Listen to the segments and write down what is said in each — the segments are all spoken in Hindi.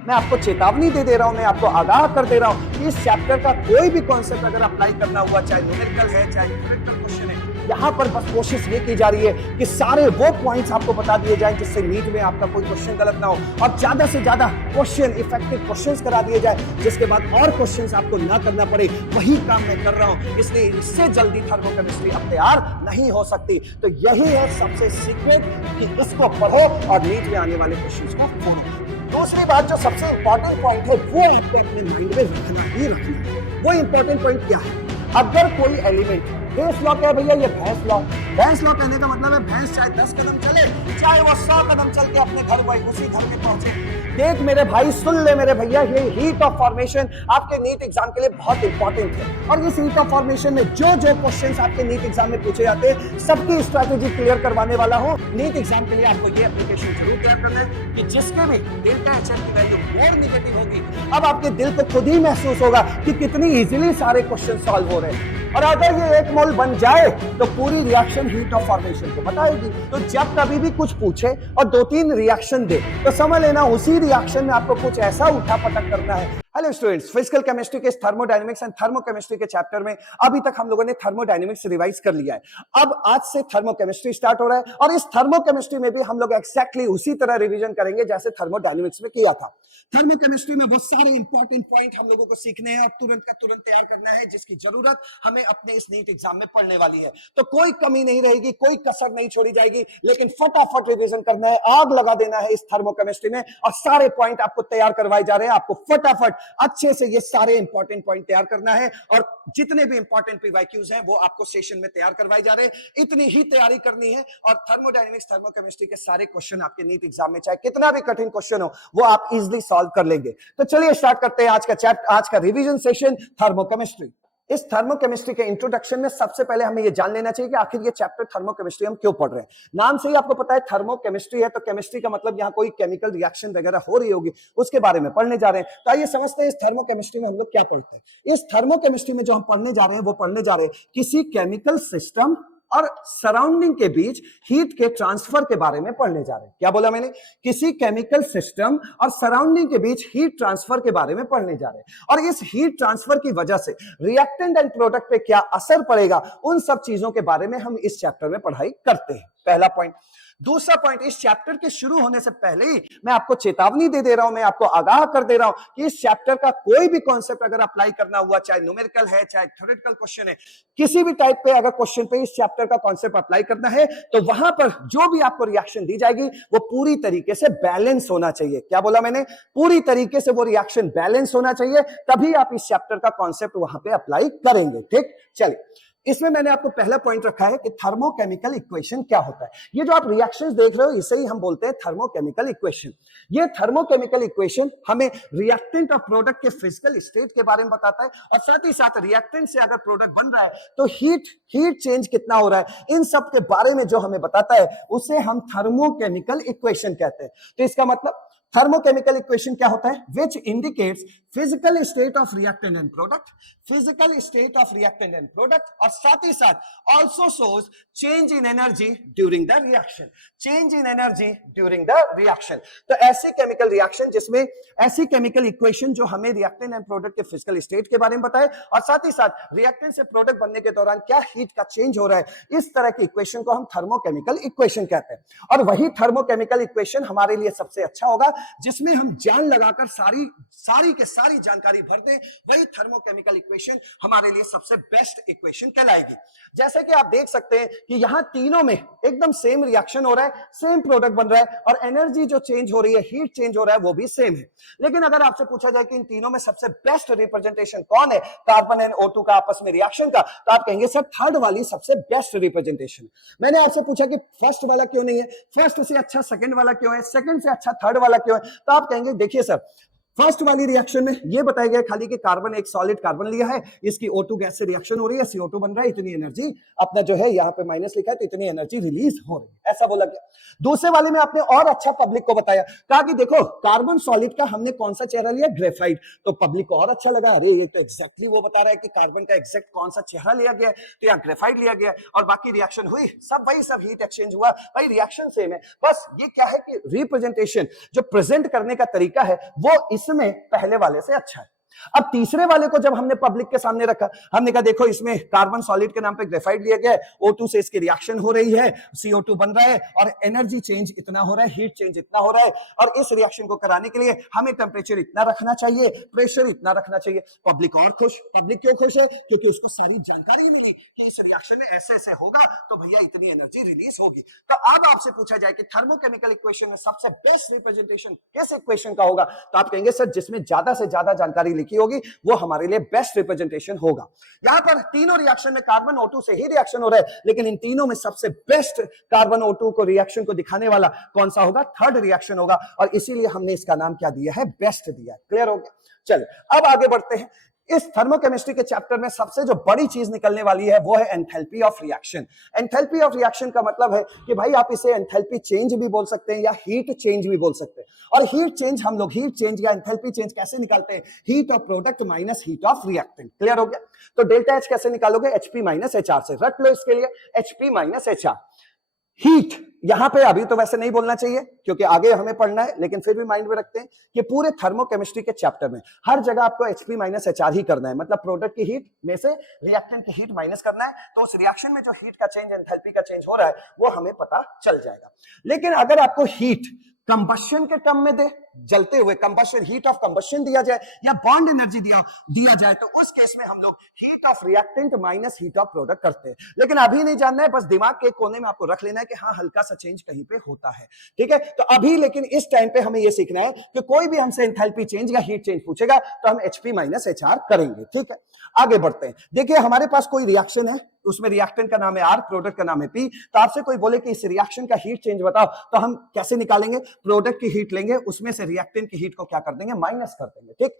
मैं आपको चेतावनी दे रहा हूं, मैं आपको आगाह कर दे रहा हूं कि इस चैप्टर का कोई भी कॉन्सेप्ट अगर अप्लाई करना हुआ, चाहे न्यूमेरिकल है चाहे थ्योरेटिकल क्वेश्चन है, यहां पर बस कोशिश ये की जा रही है कि सारे वो पॉइंट्स आपको बता दिए जाएं जिससे नीट में आपका कोई क्वेश्चन गलत ना हो, और ज्यादा से ज्यादा क्वेश्चन, इफेक्टिव क्वेश्चंस करा दिए जाए जिसके बाद और क्वेश्चंस आपको ना करना पड़े। वही काम मैं कर रहा हूं, इसलिए इससे जल्दी थर्मोकेमिस्ट्री अब तैयार नहीं हो सकती। तो यही है सबसे सीक्रेट कि इसको पढ़ो और नीट में आने वाले क्वेश्चंस को पूरा। दूसरी बात जो सबसे इंपॉर्टेंट पॉइंट है वो आपको अपने माइंड में रखना ही रखना है। वो इंपॉर्टेंट पॉइंट क्या है? अगर कोई एलिमेंट, भैंस लॉ क्या है भैया? ये भैंस लॉ। भैंस लॉ कहने का मतलब है भैंस चाहे 10 कदम चले, चाहे वो 100 कदम चल के अपने घर वही उसी घर में पहुंचे। देख मेरे भाई, सुन ले मेरे भैया, ये हीट ऑफ फॉर्मेशन आपके नीट एग्जाम के लिए बहुत इंपॉर्टेंट है। और इस हीट ऑफ फॉर्मेशन में जो जो क्वेश्चंस आपके नीट एग्जाम में पूछे जाते हैं, सबकी स्ट्रैटेजी क्लियर करवाने वाला हूं। नीट एग्जाम के लिए आपको ये एप्लीकेशन जरूर क्लियर करना है कि जिसके भी डेल्टा एचएफ की वैल्यू और नेगेटिव होगी, अब आपके दिल को खुद ही महसूस होगा कि कितनी इजीली सारे क्वेश्चन सॉल्व हो रहे हैं। और अगर ये एक मोल बन जाए तो पूरी रिएक्शन हीट ऑफ फॉर्मेशन को बताएगी। तो जब कभी भी कुछ पूछे और 2-3 रिएक्शन दे तो समझ लेना उसी रिएक्शन में आपको कुछ ऐसा उठा पटक करना है। हेलो स्टूडेंट्स, फिजिकल केमिस्ट्री के थर्मोडायनेमिक्स एंड थर्मोकेमिस्ट्री के चैप्टर में अभी तक हम लोगों ने थर्मोडायनेमिक्स रिवाइज कर लिया है। अब आज से थर्मोकेमिस्ट्री स्टार्ट हो रहा है और इस थर्मोकेमिस्ट्री में भी हम लोग एक्जैक्टली उसी तरह रिवीजन करेंगे जैसे थर्मोडायनेमिक्स में किया था। थर्मोकेमिस्ट्री में बहुत सारे इंपॉर्टेंट पॉइंट हम लोगों को सीखने हैं और तुरंत का तुरंत तैयार करना है, जिसकी जरूरत हमें अपने इस नीट एग्जाम में पढ़ने वाली है। तो कोई कमी नहीं रहेगी, कोई कसर नहीं छोड़ी जाएगी, लेकिन फटाफट रिवीजन करना है, आग लगा देना है इस थर्मोकेमिस्ट्री में। और सारे पॉइंट आपको तैयार करवाए जा रहे हैं, आपको फटाफट अच्छे से ये सारे इंपॉर्टेंट पॉइंट तैयार करना है। और जितने भी इंपॉर्टेंट पीवाईक्यूज हैं वो आपको सेशन में तैयार करवाए जा रहे हैं, इतनी ही तैयारी करनी है। और थर्मोडायनेमिक्स थर्मोकेमिस्ट्री के सारे क्वेश्चन आपके नीट एग्जाम में चाहे कितना भी कठिन क्वेश्चन हो वो आप इजीली सॉल्व कर लेंगे। तो चलिए स्टार्ट करते हैं आज का चैप्टर, आज का रिवीजन सेशन थर्मोकेमिस्ट्री। इस थर्मोकेमिस्ट्री के इंट्रोडक्शन में सबसे पहले हमें यह जान लेना चाहिए कि आखिर ये चैप्टर थर्मोकेमिस्ट्री हम क्यों पढ़ रहे हैं। नाम से ही आपको पता है थर्मोकेमिस्ट्री है, तो केमिस्ट्री का मतलब यहाँ कोई केमिकल रिएक्शन वगैरह हो रही होगी, उसके बारे में पढ़ने जा रहे हैं। तो आइए समझते हैं इस थर्मोकेमिस्ट्री में हम लोग क्या पढ़ते हैं। इस थर्मोकेमिस्ट्री में जो हम पढ़ने जा रहे हैं वो पढ़ने जा रहे हैं किसी केमिकल सिस्टम और सराउंडिंग के बीच हीट के ट्रांसफर के बारे में पढ़ने जा रहे हैं। क्या बोला मैंने? किसी केमिकल सिस्टम और सराउंडिंग के बीच हीट ट्रांसफर के बारे में पढ़ने जा रहे हैं। और इस हीट ट्रांसफर की वजह से रिएक्टेंट एंड प्रोडक्ट पे क्या असर पड़ेगा, उन सब चीजों के बारे में हम इस चैप्टर में पढ़ाई करते हैं। पहला पॉइंट। दूसरा पॉइंट, इस चैप्टर के शुरू होने से पहले ही मैं आपको चेतावनी दे रहा हूं, मैं आपको आगाह कर दे रहा हूं कि इस चैप्टर का कोई भी कॉन्सेप्ट अगर अप्लाई करना हुआ, चाहे न्यूमेरिकल है चाहे थ्योरेटिकल क्वेश्चन है, किसी भी टाइप पे अगर क्वेश्चन पे इस चैप्टर का कॉन्सेप्ट अप्लाई करना है तो वहां पर जो भी आपको रिएक्शन दी जाएगी वो पूरी तरीके से बैलेंस होना चाहिए। क्या बोला मैंने? पूरी तरीके से वो रिएक्शन बैलेंस होना चाहिए, तभी आप इस चैप्टर का कॉन्सेप्ट वहां पे अप्लाई करेंगे। ठीक, चलिए इसमें मैंने आपको पहला पॉइंट रखा है कि थर्मोकेमिकल इक्वेशन क्या होता है। ये जो आप रिएक्शंस देख रहे हो इसे ही हम बोलते हैं थर्मोकेमिकल इक्वेशन। ये थर्मोकेमिकल इक्वेशन हमें रिएक्टेंट और प्रोडक्ट के फिजिकल स्टेट के बारे में बताता है, और साथ ही साथ रिएक्टेंट से अगर प्रोडक्ट बन रहा है तो हीट चेंज कितना हो रहा है, इन सब के बारे में जो हमें बताता है उसे हम थर्मोकेमिकल इक्वेशन कहते हैं। तो इसका मतलब थर्मोकेमिकल इक्वेशन क्या होता है? Which indicates physical state of reactant and product, physical state of reactant and product, और साथ ही साथ also shows change in energy during the reaction, change in energy during the reaction. तो ऐसे केमिकल रिएक्शन जिसमें ऐसी केमिकल इक्वेशन जो हमें रिएक्टेंट एंड प्रोडक्ट के फिजिकल स्टेट के बारे में बताए, और साथ ही साथ रिएक्टेंट से प्रोडक्ट बनने के दौरान क्या हीट का चेंज हो रहा है, इस तरह की इक्वेशन को हम थर्मोकेमिकल इक्वेशन कहते हैं। और वही थर्मोकेमिकल इक्वेशन हमारे लिए सबसे अच्छा होगा जिसमें हम जान लगाकर सारी के सारी जानकारी भर दें, वही थर्मोकेमिकल इक्वेशन हमारे लिए सबसे बेस्ट इक्वेशन कहलाएगी। जैसे कि आप देख सकते हैं कि यहां तीनों में एकदम सेम रिएक्शन हो रहा है, सेम प्रोडक्ट बन रहा है, और एनर्जी जो चेंज हो रही है, हीट चेंज हो रहा है, वो भी सेम है। लेकिन अगर आपसे पूछा जाए कि इन तीनों में सबसे बेस्ट रिप्रेजेंटेशन कौन है कार्बन एंड O2 का आपस में रिएक्शन का, तो आप कहेंगे सर थर्ड वाली सबसे बेस्ट रिप्रेजेंटेशन। मैंने आपसे पूछा कि फर्स्ट वाला क्यों नहीं है, फर्स्ट से अच्छा सेकंड वाला क्यों है, सेकंड से अच्छा थर्ड वाला क्यों है, तो आप कहेंगे देखिए सर फर्स्ट वाली रिएक्शन में ये बताया गया खाली कि कार्बन, एक सॉलिड कार्बन लिया है, इसकी O2 गैस से रिएक्शन हो रही है, CO2 बन रहा है, इतनी एनर्जी अपना जो है यहाँ पे माइनस लिखा है, तो इतनी एनर्जी रिलीज हो रही है, ऐसा बोला गया। दूसरे वाले में आपने और अच्छा पब्लिक को बताया, कहा कि देखो कार्बन सॉलिड का हमने कौन सा चेहरा लिया, ग्रेफाइट, तो पब्लिक को और अच्छा लगा, अरे ये तो एग्जैक्टली वो बता रहा है कि कार्बन का एग्जैक्ट कौन सा चेहरा लिया गया है, तो यहाँ ग्रेफाइट लिया गया और बाकी रिएक्शन हुई सब वही, सब हीट एक्सचेंज हुआ, भाई रिएक्शन सेम है, बस ये क्या है कि रिप्रेजेंटेशन जो प्रेजेंट करने का तरीका है वो इसमें पहले वाले से अच्छा है। अब तीसरे वाले को जब हमने पब्लिक के सामने रखा, हमने कहा देखो इसमें कार्बन सॉलिड के नाम पे ग्रेफाइट लिया गया है, O2 से इसकी रिएक्शन हो रही है, CO2 बन रहा है और एनर्जी चेंज इतना हो रहा है, हीट चेंज इतना हो रहा है, और इस रिएक्शन को कराने के लिए हमें टेम्परेचर इतना रखना चाहिए, प्रेशर इतना रखना चाहिए। पब्लिक और खुश। पब्लिक क्यों खुश है? क्योंकि उसको सारी जानकारी मिली कि इस रिएक्शन में ऐसे ऐसे होगा तो भैया इतनी एनर्जी रिलीज होगी। तो अब आपसे पूछा जाए कि थर्मोकेमिकल इक्वेशन में सबसे बेस्ट रिप्रेजेंटेशन किस इक्वेशन का होगा, तो आप कहेंगे सर जिसमें ज्यादा से ज्यादा जानकारी लिखी होगी वो हमारे लिए बेस्ट रिप्रेजेंटेशन होगा। यहां पर तीनों रिएक्शन में कार्बन O2 से ही रिएक्शन हो रहा है, लेकिन इन तीनों में सबसे बेस्ट कार्बन O2 को रिएक्शन को दिखाने वाला कौन सा होगा? थर्ड रिएक्शन होगा, और इसीलिए हमने इसका नाम क्या दिया है? बेस्ट दिया। क्लियर हो गया? चलिए अब आगे बढ़ते हैं। इस थर्मोकेमिस्ट्री के चैप्टर में सबसे जो बड़ी चीज निकलने वाली है वो है enthalpy of reaction. Enthalpy of reaction का मतलब है कि भाई आप इसे एंथैल्पी चेंज भी बोल सकते हैं या हीट चेंज भी बोल सकते हैं। और हीट चेंज हम लोग हीट चेंज या एंथैल्पी चेंज कैसे निकालते हैं? Heat of product minus heat of reactant. Clear हो गया? तो डेल्टा H कैसे निकालोगे? HP माइनस HR से। रख लो इसके लिए HP माइनस HR। हीट यहां पे अभी तो वैसे नहीं बोलना चाहिए क्योंकि आगे हमें पढ़ना है, लेकिन फिर भी माइंड में रखते हैं कि पूरे थर्मोकेमिस्ट्री के चैप्टर में हर जगह आपको HP माइनस HR ही करना है, मतलब प्रोडक्ट की हीट में से रिएक्टेंट की हीट माइनस करना है, तो उस रिएक्शन में जो हीट का चेंज, एंथैल्पी का चेंज हो रहा है वो हमें पता चल जाएगा। लेकिन अगर आपको हीट कंबशन के टर्म में दे, जलते हुए कंबशन, हीट ऑफ कंबशन दिया जाए या बॉन्ड एनर्जी दिया जाए, तो उस केस में हम लोग heat of reactant minus heat of product करते हैं। लेकिन अभी नहीं जानना है, बस दिमाग के कोने में आपको रख लेना है कि हाँ हल्का सा चेंज कहीं पे होता है। ठीक है, तो अभी लेकिन इस टाइम पे हमें यह सीखना है कि कोई भी हमसे एंथैल्पी चेंज या हीट चेंज पूछेगा तो हम HP माइनस HR करेंगे। ठीक है, आगे बढ़ते हैं। देखिए हमारे पास कोई रिएक्शन है, उसमें रिएक्टेंट का नाम है R, प्रोडक्ट का नाम है P। तो आपसे कोई बोले कि इस रिएक्शन का हीट चेंज बताओ, तो हम कैसे निकालेंगे? प्रोडक्ट की हीट लेंगे, उसमें से रिएक्टेंट की हीट को क्या कर देंगे? माइनस कर देंगे। ठीक,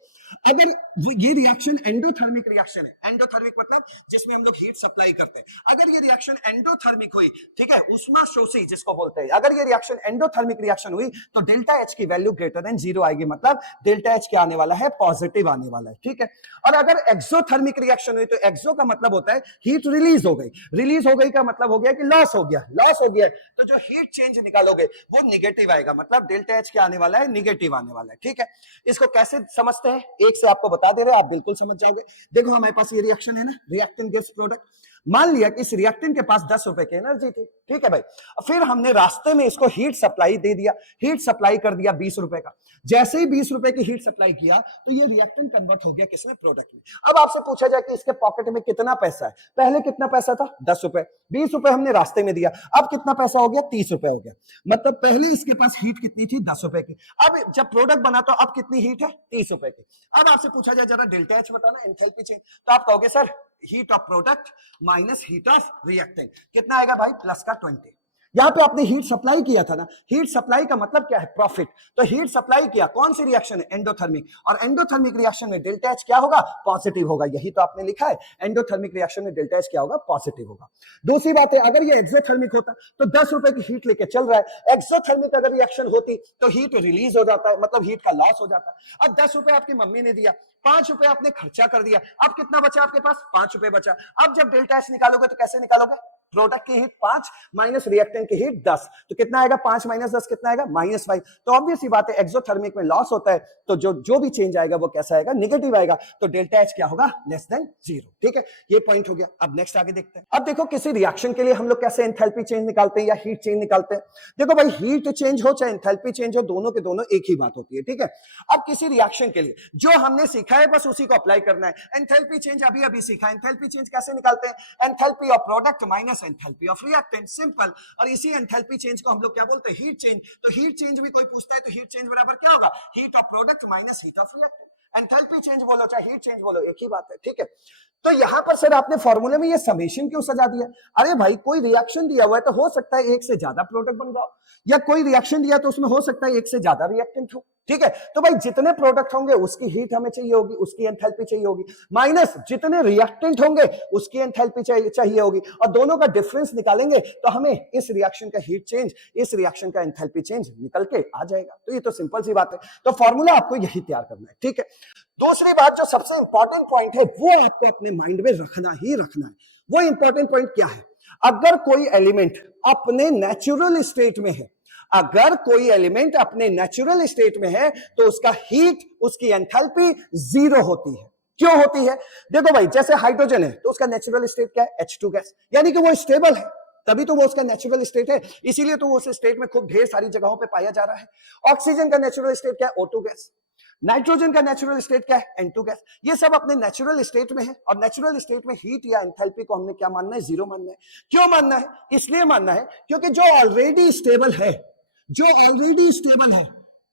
अगर ये रिएक्शन एंडोथर्मिक रिएक्शन है, एंडोथर्मिक मतलब जिसमें हम लोग हीट सप्लाई करते हैं, अगर ये रिएक्शन एंडोथर्मिक हुई, ठीक है, ऊष्माशोषी जिसको बोलते हैं, अगर ये रिएक्शन एंडोथर्मिक रिएक्शन हुई तो डेल्टा H की वैल्यू ग्रेटर देन 0 आएगी, मतलब डेल्टा H क्या आने वाला है? पॉजिटिव आने वाला है। ठीक है, और अगर एक्सोथर्मिक रिएक्शन हुई तो एक्सो का मतलब होता है हीट रिलीज हो गई, रिलीज हो गई का मतलब हो गया कि लॉस हो गया, लॉस हो गया, तो जो हीट चेंज निकालोगे वो नेगेटिव आएगा, मतलब डेल्टा H क्या आने वाला है? नेगेटिव आने वाला है। ठीक है, इसको कैसे समझते हैं? एक से आपको बता दे रहे हैं, आप बिल्कुल समझ जाओगे। देखो हमारे पास ये रिएक्शन है ना, रिएक्टेंट गिव्स प्रोडक्ट। मान लिया कि इस रिएक्टेंट के पास 10 रुपए की एनर्जी थी, ठीक है भाई, फिर हमने रास्ते में इसको हीट सप्लाई दे दिया, हीट सप्लाई कर दिया 20 रुपए का। जैसे ही 20 रुपए की हीट सप्लाई किया तो ये रिएक्टेंट कन्वर्ट हो गया किसमें? प्रोडक्ट में। अब आपसे पूछा जाए कि इसके पॉकेट में कितना पैसा है? पहले कितना पैसा था? 10 रुपए। 20 रुपए हमने रास्ते में दिया, अब कितना पैसा हो गया? 30 रुपए हो गया। मतलब पहले इसके पास हीट कितनी थी? 10 रुपए की। अब जब प्रोडक्ट बना तो अब कितनी हीट है? 30 रुपए की। अब आपसे पूछा जाए जरा डेल्टा H बताना, एंथैल्पी चेंज, तो आप कहोगे sir heat of product minus heat of reactant, कितना आएगा भाई? प्लस का 20। यहां पे आपने हीट सप्लाई किया था ना, हीट सप्लाई का मतलब क्या है? प्रॉफिट। तो हीट सप्लाई किया, कौन सी रिएक्शन है? एंडोथर्मिक, और एंडोथर्मिक रिएक्शन में डेल्टा H क्या होगा? पॉजिटिव होगा, यही तो आपने लिखा है, एंडोथर्मिक रिएक्शन में डेल्टा H क्या होगा? पॉजिटिव होगा। दूसरी बात है, अगर ये एक्सोथर्मिक होता तो 10 रुपए की हीट लेके चल रहा है, एक्सोथर्मिक अगर रिएक्शन होती तो हीट रिलीज हो जाता है, मतलब हीट का लॉस हो जाता है। अब 10 रुपए आपकी मम्मी ने दिया, 5 रुपए आपने खर्चा कर दिया, अब कितना बचा आपके पास? 5 रुपए बचा। अब जब डेल्टा H निकालोगे तो कैसे निकालोगे? प्रोडक्ट की हीट 5 माइनस रिएक्टेंट की हीट 10, तो कितना आएगा? 5 माइनस 10 कितना आएगा? -5। तो ऑब्वियस ही बात है, एक्सोथर्मिक में लॉस होता है, तो जो भी चेंज आएगा वो कैसा आएगा? नेगेटिव आएगा, तो डेल्टा H क्या होगा? Less than 0। ठीक है, ये पॉइंट हो गया। अब नेक्स्ट आगे देखते हैं। अब देखो किसी रिएक्शन के लिए हम लोग कैसे एंथैल्पी चेंज निकालते हैं या हीट चेंज निकालते हैं। देखो भाई, हीट चेंज हो चाहे एंथैल्पी चेंज हो, दोनों के दोनों एक ही बात होती है। ठीक है, अब किसी रिएक्शन के लिए जो हमने सीखा है बस उसी को अप्लाई करना है। एंथैल्पी चेंज अभी अभी सीखा, एंथैल्पी चेंज कैसे निकालते हैं? Enthalpy of product minus enthalpy of reactant, simple. और इसी एंथैल्पी चेंज को हम लोग क्या बोलते हैं? Heat change. तो हीट चेंज भी कोई पूछता है तो हीट चेंज बराबर क्या होगा? Heat of product minus heat of reactant. Enthalpy change बोलो चाहे हीट चेंज बोलो, एक ही बात है। ठीक है, तो यहां पर सर आपने फॉर्मूले में ये समेशन क्यों सजा दिया? अरे भाई, कोई रिएक्शन दिया हुआ है तो हो सकता है एक से ज्यादा प्रोडक्ट बन जाओ, या कोई रिएक्शन दिया तो उसमें हो सकता है एक से ज्यादा रिएक्टेंट हो। ठीक है। तो भाई जितने प्रोडक्ट होंगे उसकी हीट हमें चाहिए होगी, उसकी एंथैल्पी चाहिए होगी, माइनस जितने रिएक्टेंट होंगे उसकी एंथैल्पी चाहिए होगी, और दोनों का डिफरेंस निकालेंगे तो हमें इस रिएक्शन का हीट चेंज, इस रिएक्शन का एंथैल्पी चेंज निकल के आ जाएगा। तो ये तो सिंपल सी बात है। तो फॉर्मूला आपको यही तैयार करना है, ठीक है। दूसरी बात जो सबसे इंपॉर्टेंट पॉइंट है वो आपको अपने माइंड में रखना ही रखना है। वो इंपॉर्टेंट पॉइंट क्या है? अगर कोई एलिमेंट अपने नेचुरल स्टेट में है, अगर कोई एलिमेंट अपने नेचुरल स्टेट में है तो उसका हीट, उसकी एंथैल्पी जीरो होती है। क्यों होती है? देखो भाई, जैसे हाइड्रोजन है तो उसका नेचुरल स्टेट क्या है? H2 गैस, यानी कि वो स्टेबल है, तभी तो वो उसका नेचुरल स्टेट है, इसीलिए तो वो उस स्टेट में खूब ढेर सारी जगहों पे पाया जा रहा है। ऑक्सीजन का नेचुरल स्टेट क्या है? O2 gas. नाइट्रोजन का नेचुरल स्टेट क्या है? N2 gas. ये सब अपने नेचुरल स्टेट में है, और नेचुरल स्टेट में हीट या एंथैल्पी को हमने क्या मानना है? जीरो मानना है। क्यों मानना है? इसलिए मानना है क्योंकि जो ऑलरेडी स्टेबल है, जो ऑलरेडी स्टेबल है,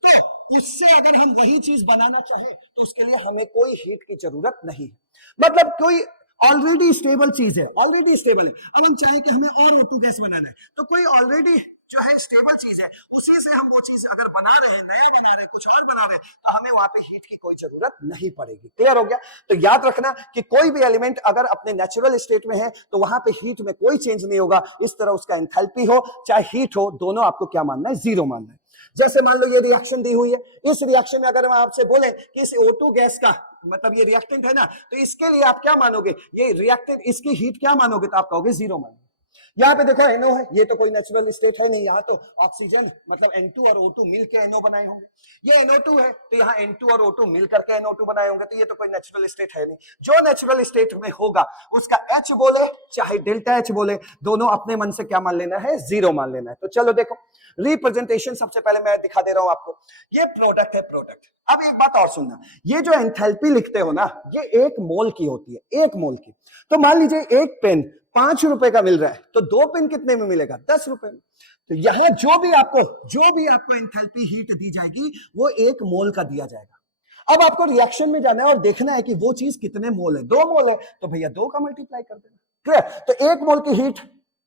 तो उससे अगर हम वही चीज बनाना चाहें तो उसके लिए हमें कोई हीट की जरूरत नहीं है। मतलब कोई ऑलरेडी स्टेबल चीज है, ऑलरेडी स्टेबल है, अब हम चाहें कि हमें और O2 गैस बनाना है, तो कोई ऑलरेडी जो है स्टेबल चीज है उसी से हम वो चीज अगर बना रहे हैं, नया बना रहे हैं, कुछ और बना रहे हैं, तो हमें वहां पे हीट की कोई जरूरत नहीं पड़ेगी। क्लियर हो गया? तो याद रखना कि कोई भी एलिमेंट अगर अपने नेचुरल स्टेट में है तो वहां पे हीट में कोई चेंज नहीं होगा। इस तरह उसका एंथैल्पी हो चाहे हीट हो, दोनों आपको क्या मानना है? जीरो मानना है। जैसे मान लो ये रिएक्शन दी हुई है, इस रिएक्शन में अगर हम आपसे बोले कि इस O2 गैस का मतलब ये रिएक्टेंट है ना, तो इसके लिए आप क्या मानोगे? ये रिएक्टेंट, इसकी हीट क्या मानोगे? तो आप कहोगे जीरो मानोगे। यहाँ पे देखो NO है, ये तो कोई नेचुरल स्टेट है नहीं, यहाँ तो ऑक्सीजन मतलब N2 और O2 मिलकर NO बनाए होंगे। ये NO2 है तो यहाँ N2 और O2 मिलकर के NO2 बनाए होंगे, तो ये तो कोई नेचुरल स्टेट है नहीं। जो नेचुरल स्टेट में होगा उसका H बोले चाहे डेल्टा H बोले, दोनों अपने मन से क्या मान लेना है? जीरो मान लेना है। तो चलो देखो रिप्रेजेंटेशन सबसे पहले मैं दिखा दे रहा हूं आपको। ये प्रोडक्ट है, प्रोडक्ट। अब एक बात और सुनना, ये जो एंथैल्पी लिखते हो ना, ये 1 मोल की होती है, 1 मोल की। तो मान लीजिए एक पेन 5 रुपए का मिल रहा है, तो 2 पेन कितने में मिलेगा? 10 रुपए में। तो यहां जो भी आपको एंथैल्पी हीट दी जाएगी वो 1 मोल का दिया जाएगा। अब आपको रिएक्शन में जाना है और देखना है कि वो चीज कितने मोल है। 2 मोल है तो भैया 2 का मल्टीप्लाई कर देना। क्लियर? तो 1 मोल की हीट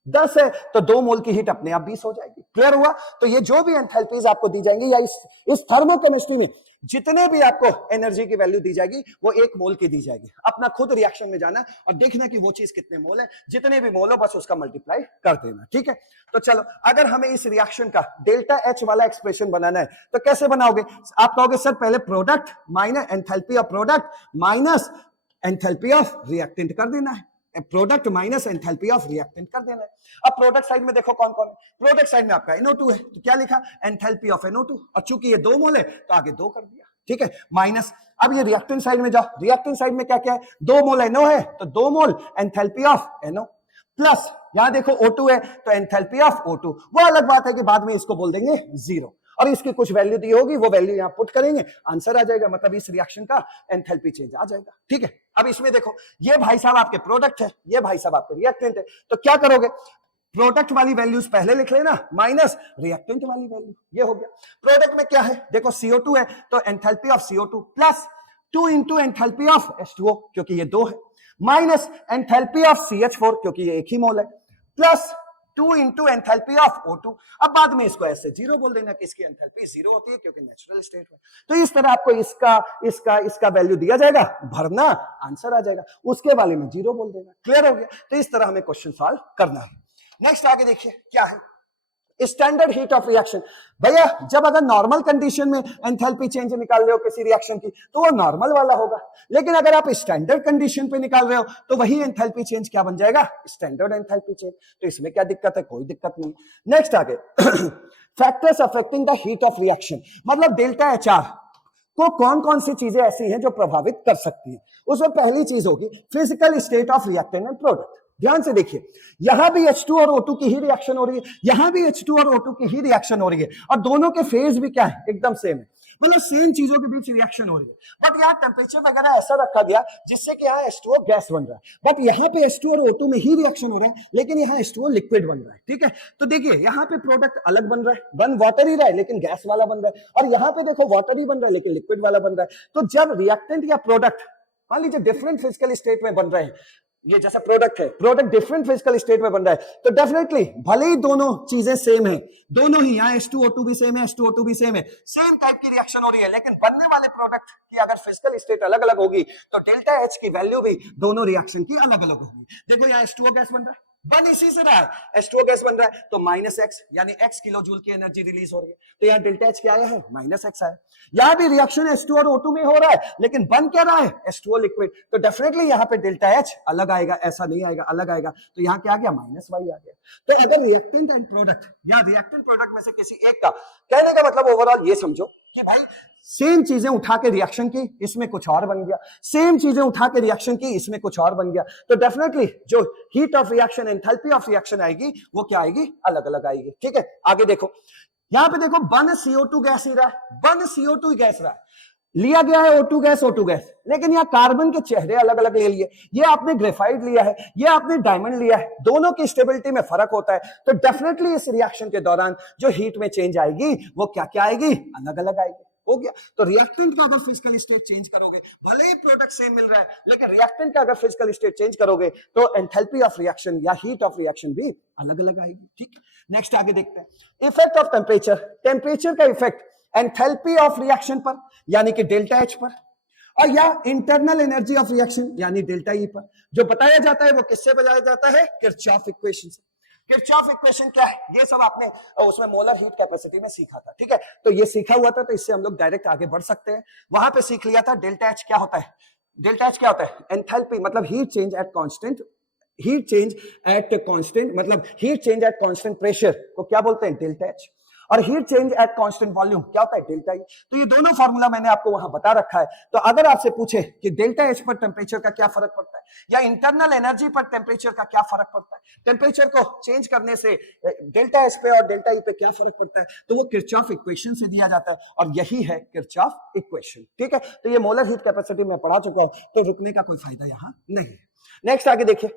10 है तो 2 मोल की हीट अपने आप 20 हो जाएगी। क्लियर हुआ? तो ये जो भी एंथैल्पीज आपको दी जाएंगी या इस थर्मोकेमिस्ट्री में जितने भी आपको एनर्जी की वैल्यू दी जाएगी वो 1 मोल की दी जाएगी। अपना खुद रिएक्शन में जाना और देखना कि वो चीज कितने मोल है, जितने भी मोल हो बस उसका मल्टीप्लाई कर देना। ठीक है? तो चलो, अगर हमें इस रिएक्शन का डेल्टा H वाला एक्सप्रेशन बनाना है तो कैसे बनाओगे? आप कहोगे सर पहले product minus enthalpy of product minus enthalpy of reactant कर देना है। Product minus enthalpy of reactant कर देना है। अब प्रोडक्ट साइड में देखो कौन कौन है। प्रोडक्ट साइड में आपका NO2 है, तो क्या लिखा? एंथैल्पी ऑफ NO2, और चूंकि ये 2 मोल है तो आगे 2 कर दिया। ठीक है? माइनस, अब ये रिएक्टेंट साइड में जाओ, रिएक्टेंट साइड में क्या क्या है? 2 मोल NO है तो 2 मोल एंथैल्पी ऑफ NO, प्लस यहां देखो O2 है तो एंथैल्पी ऑफ O2। वो अलग बात है कि बाद में इसको बोल देंगे जीरो, और इसकी कुछ वैल्यू दी होगी, वो वैल्यू यहां पुट करेंगे, आंसर आ जाएगा, मतलब इस रिएक्शन का एंथैल्पी चेंज आ जाएगा। ठीक है? अब इसमें देखो, ये भाई साहब आपके प्रोडक्ट है, ये भाई साहब आपके रिएक्टेंट है, तो क्या करोगे? प्रोडक्ट वाली वैल्यूज पहले लिख लेना माइनस रिएक्टेंट वाली वैल्यू, ये हो गया। प्रोडक्ट में क्या है? देखो CO2 है तो enthalpy of CO2 plus 2 into enthalpy of H2O क्योंकि ये 2 है, माइनस एंथैल्पी ऑफ CH4 क्योंकि ये 1 ही मोल है, plus 2 into enthalpy of O2। अब बाद में इसको ऐसे जीरो बोल देना कि इसकी एंथैल्पी जीरो होती है क्योंकि नेचुरल स्टेट में। तो इस तरह आपको इसका वैल्यू दिया जाएगा, भरना, आंसर आ जाएगा, उसके वाले में जीरो बोल देना। क्लियर हो गया? तो इस तरह हमें क्वेश्चन सॉल्व करना है। नेक्स्ट आगे देखिए क्या है, स्टैंडर्ड हीट ऑफ रिएक्शन। भैया जब अगर नॉर्मल कंडीशन में एंथैल्पी चेंज निकाल रहे हो किसी रिएक्शन की तो वो नॉर्मल वाला होगा, लेकिन अगर आप स्टैंडर्ड कंडीशन पे निकाल रहे हो तो वही एंथैल्पी चेंज क्या बन जाएगा? Standard enthalpy change. तो इसमें क्या दिक्कत है? कोई दिक्कत नहीं। नेक्स्ट आगे factors affecting the heat of reaction, मतलब डेल्टा HR को कौन कौन सी चीजें ऐसी हैं जो प्रभावित कर सकती हैं। उसमें पहली चीज होगी physical state of reactant and product. ध्यान से देखिए, यहां भी H2 और O2 की ही रिएक्शन हो रही है, यहां भी H2 और O2 की ही रिएक्शन हो रही है, और दोनों के फेज भी क्या है? एकदम सेम है, मतलब सेम चीजों के बीच रिएक्शन हो रही है। बट यहाँ टेम्परेचर वगैरह ऐसा रखा गया जिससे कि यहाँ H2O गैस बन रहा है, बट यहाँ पे H2 और O2 में ही रिएक्शन हो रहे हैं, लेकिन यहाँ H2O लिक्विड बन रहा है। ठीक है? तो देखिए यहाँ पे प्रोडक्ट अलग बन रहा है, बन वाटर ही रहा है लेकिन गैस वाला बन रहा है, और यहाँ पे देखो वाटर ही बन रहा है लेकिन लिक्विड वाला बन रहा है। तो जब रिएक्टेंट या प्रोडक्ट मान लीजिए डिफरेंट फिजिकल स्टेट में बन रहे हैं, ये जैसा प्रोडक्ट है, प्रोडक्ट डिफरेंट फिजिकल स्टेट में बन रहा है, तो डेफिनेटली भले ही दोनों चीजें सेम है, दोनों ही यहाँ H2O2 भी सेम है, H2O2 भी सेम है, सेम टाइप की रिएक्शन हो रही है, लेकिन बनने वाले प्रोडक्ट की अगर फिजिकल स्टेट अलग अलग होगी तो डेल्टा H की वैल्यू भी दोनों रिएक्शन की अलग अलग होगी। देखो यहाँ H2O गैस बन रहा है, बन इसी से रहा है, H2O गैस बन रहा है, तो -x यानी x किलो जूल की एनर्जी रिलीज हो रही है, तो यहाँ डेल्टा H क्या आया है, -x आया। यहाँ भी रिएक्शन H2 और O2 में हो रहा है, लेकिन बन क्या रहा है, H2O लिक्विड, तो डेफिनेटली यहाँ पे डेल्टा H अलग आएगा, ऐसा नहीं आएगा, अलग आएगा, तो यहाँ क्या आ गया, -y आ गया। तो अगर रिएक्टेंट एंड प्रोडक्ट या रिएक्टेंट प्रोडक्ट में से किसी एक का, कहने का मतलब ओवरऑल ये समझो कि भाई सेम चीजें उठा के रिएक्शन की, इसमें कुछ और बन गया, सेम चीजें उठा के रिएक्शन की, इसमें कुछ और बन गया, तो डेफिनेटली जो heat of reaction, enthalpy of reaction आएगी, वो क्या आएगी, अलग अलग आएगी। ठीक है, आगे देखो, यहां पे देखो बन CO2 गैस ही रहा है, बन CO2 गैस रहा है, लिया गया है O2 गैस, लेकिन यहाँ कार्बन के चेहरे अलग अलग ले लिए, ये आपने ग्रेफाइट लिया है, ये आपने डायमंड लिया है, दोनों की स्टेबिलिटी में फर्क होता है, तो डेफिनेटली इस रिएक्शन के दौरान जो हीट में चेंज आएगी वो क्या क्या आएगी, अलग अलग आएगी। हो गया, तो रिएक्टेंट का अगर फिजिकल स्टेट चेंज करोगे, भले ही प्रोडक्ट सेम मिल रहा है, लेकिन रिएक्टेंट का अगर फिजिकल स्टेट चेंज करोगे तो एंथैल्पी ऑफ रिएक्शन या हीट ऑफ रिएक्शन भी अलग अलग आएगी। ठीक, नेक्स्ट आगे देखते हैं, इफेक्ट ऑफ टेम्परेचर, टेम्परेचर का इफेक्ट एंथैल्पी ऑफ रिएक्शन पर यानी कि डेल्टा H पर, और या इंटरनल एनर्जी ऑफ रिएक्शन यानी डेल्टा E पर। जो बताया जाता है वो किससे बताया जाता है, किरचॉफ इक्वेशन से। किरचॉफ इक्वेशन क्या है, ये सब आपने उसमें मोलर हीट कैपेसिटी में सीखा था। ठीक है, तो ये सीखा हुआ था, तो इससे हम लोग डायरेक्ट आगे बढ़ सकते हैं। वहां पे सीख लिया था डेल्टा H क्या होता है, डेल्टा H क्या होता है, एंथैल्पी मतलब heat change at constant, heat change at constant मतलब heat change at constant pressure को क्या बोलते हैं, डेल्टा H, और heat change at constant volume क्या होता है, डेल्टा E। तो ये दोनों फार्मूला मैंने आपको वहां बता रखा है। तो अगर आपसे पूछे कि डेल्टा H पर टेम्परेचर का क्या फर्क पड़ता है, या इंटरनल एनर्जी पर टेम्परेचर का क्या फर्क पड़ता है, टेम्परेचर को चेंज करने से डेल्टा H पे और डेल्टा E पे क्या फर्क पड़ता है, तो वो किरचॉफ इक्वेशन से दिया जाता है, और यही है किरचॉफ इक्वेशन। ठीक है, तो ये मोलर हीट कैपेसिटी में पढ़ा चुका हूं, तो रुकने का कोई फायदा यहां नहीं है। नेक्स्ट आगे देखिए,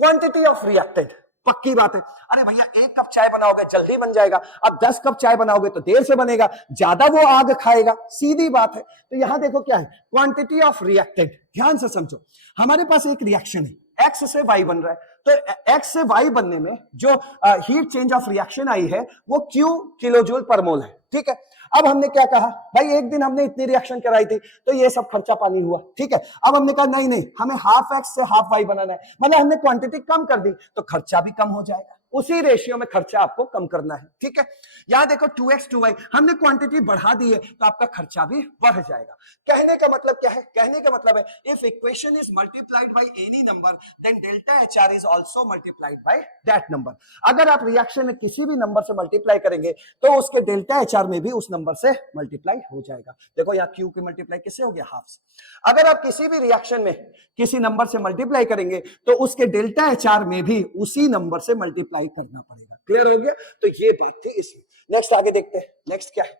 क्वांटिटी ऑफ रिएक्टेंट, पक्की बात है, अरे भैया 1 कप चाय बनाओगे जल्दी बन जाएगा, अब 10 कप चाय बनाओगे तो देर से बनेगा, ज्यादा वो आग खाएगा, सीधी बात है। तो यहां देखो क्या है, क्वांटिटी ऑफ रिएक्टेंट, ध्यान से समझो, हमारे पास एक रिएक्शन है, X से Y बन रहा है, तो X से Y बनने में जो heat change of reaction I है वो Q किलो जूल पर मोल है। ठीक है, अब हमने क्या कहा, भाई एक दिन हमने इतनी रिएक्शन कराई थी तो ये सब खर्चा पानी हुआ। ठीक है, अब हमने कहा नहीं नहीं, हमें हाफ X से हाफ Y बनाना है, मतलब हमने क्वांटिटी कम कर दी तो खर्चा भी कम हो जाएगा, उसी रेशियो में खर्चा आपको कम करना है। ठीक है, यहां देखो 2x 2y, हमने क्वांटिटी बढ़ा दी है तो आपका खर्चा भी बढ़ जाएगा। कहने का मतलब क्या है, कहने का मतलब है if equation is multiplied by any number then delta HR is also multiplied by that number. अगर आप रिएक्शन में किसी भी नंबर से मल्टीप्लाई करेंगे तो उसके डेल्टा HR में भी उस नंबर से मल्टीप्लाई हो जाएगा। देखो यहाँ Q की मल्टीप्लाई किससे हो गया, हाफ से। अगर आप किसी भी रिएक्शन में किसी नंबर से मल्टीप्लाई करेंगे तो उसके डेल्टा HR में भी उसी नंबर से मल्टीप्लाई करना पड़ेगा। क्लियर हो गया, तो ये बात थी इसमें। नेक्स्ट आगे देखते हैं, नेक्स्ट क्या है,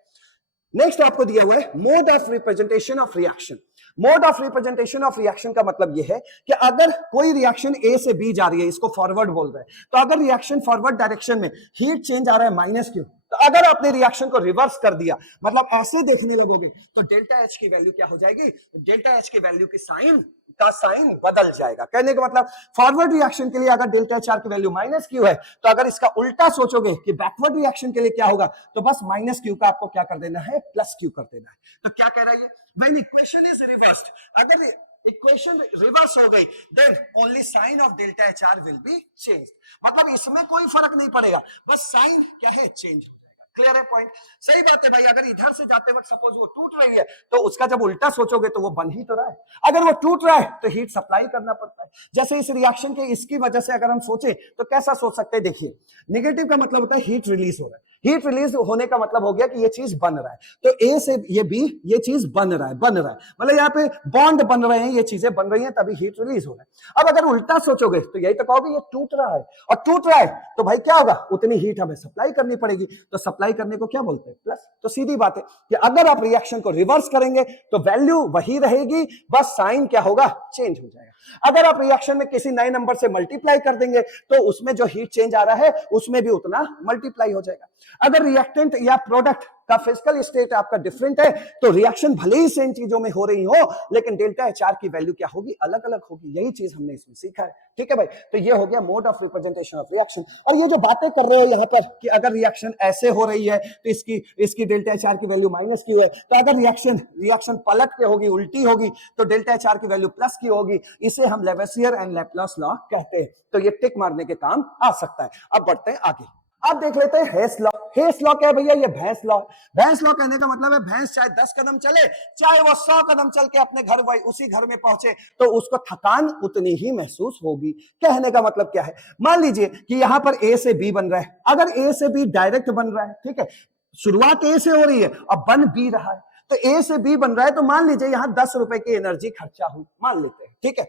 नेक्स्ट आपको दिया हुआ है mode of representation of reaction. Mode of representation of reaction का मतलब यह है कि अगर कोई रिएक्शन A से B जा रही है, इसको फॉरवर्ड बोल रहे हैं, तो अगर रिएक्शन फॉरवर्ड डायरेक्शन में हीट चेंज आ रहा है -Q, तो अगर आपने रिएक्शन को रिवर्स कर दिया, मतलब ऐसे देखने लगोगे, तो डेल्टा H की वैल्यू क्या हो जाएगी, डेल्टा H की वैल्यू की साइन का साइन बदल जाएगा। कहने का मतलब फॉरवर्ड रिएक्शन के लिए अगर डेल्टा HR की वैल्यू -Q है, तो अगर इसका उल्टा सोचोगे कि बैकवर्ड रिएक्शन के लिए क्या होगा, तो बस -Q का आपको क्या कर देना है, +Q कर देना है। तो क्या कह रहा है, व्हेन इक्वेशन इज रिवर्स्ड, अगर इक्वेशन रिवर्स हो गई then only sign of delta HR will be changed, मतलब इसमें कोई फर्क नहीं पड़ेगा, बस साइन क्या है, चेंज। क्लियर है पॉइंट, सही बात है भाई। अगर इधर से जाते वक्त सपोज वो टूट रही है, तो उसका जब उल्टा सोचोगे तो वो बन ही तो रहा है। अगर वो टूट रहा है तो हीट सप्लाई करना पड़ता है। जैसे इस रिएक्शन के इसकी वजह से अगर हम सोचे तो कैसा सोच सकते हैं, देखिए नेगेटिव का मतलब होता है हीट रिलीज हो रहा है, हीट रिलीज होने का मतलब हो गया कि ये चीज बन रहा है, तो A से ये B ये चीज बन रहा है, मतलब यहाँ पे बॉन्ड बन रहे हैं, ये चीजें बन रही हैं, तभी हीट रिलीज हो रहा है। अब अगर उल्टा सोचोगे तो यही तो कहोगे ये टूट रहा है, और टूट रहा है तो भाई क्या होगा, उतनी हीट हमें सप्लाई करनी पड़ेगी, तो सप्लाई करने को क्या बोलते हैं, प्लस। तो सीधी बात है कि अगर आप रिएक्शन को रिवर्स करेंगे तो वैल्यू वही रहेगी, बस साइन क्या होगा, चेंज हो जाएगा। अगर आप रिएक्शन में किसी नए नंबर से मल्टीप्लाई कर देंगे तो उसमें जो हीट चेंज आ रहा है उसमें भी उतना मल्टीप्लाई हो जाएगा। अगर रिएक्टेंट या प्रोडक्ट का फिजिकल स्टेट आपका डिफरेंट है तो रिएक्शन भले ही सेम चीजों में हो रही हो लेकिन डेल्टा एच आर की वैल्यू क्या होगी, अलग अलग होगी। यही चीज हमने इसमें सीखा है। ठीक है भाई, तो ये हो गया mode of representation of reaction. और ये जो बातें कर रहे हो यहाँ पर कि अगर रिएक्शन ऐसे हो रही है तो इसकी डेल्टा एच आर की वैल्यू माइनस की है, तो अगर रिएक्शन पलट के होगी, उल्टी होगी, तो डेल्टा एच आर की वैल्यू प्लस की होगी। इसे हम लेवेसियर एंड लैप्लास लॉ कहते हैं। तो ये टिक मारने के काम आ सकता है। अब बढ़ते हैं आगे। अब देख लेते हैं हेस लॉ। हेस लॉ क्या है भैया? ये भैंस लॉ। भैंस लॉ कहने का मतलब है भैंस चाहे 10 कदम चले, चाहे वो 100 कदम चल के अपने घर उसी घर में पहुंचे, तो उसको थकान उतनी ही महसूस होगी। कहने का मतलब क्या है? मान लीजिए कि यहां पर ए से बी बन रहा है। अगर ए से बी डायरेक्ट बन रहा है, ठीक है, शुरुआत ए से हो रही है और बन बी रहा है, तो ए से बी बन रहा है, तो मान लीजिए यहां 10 रुपए की एनर्जी खर्चा हुई, मान लेते हैं। ठीक है,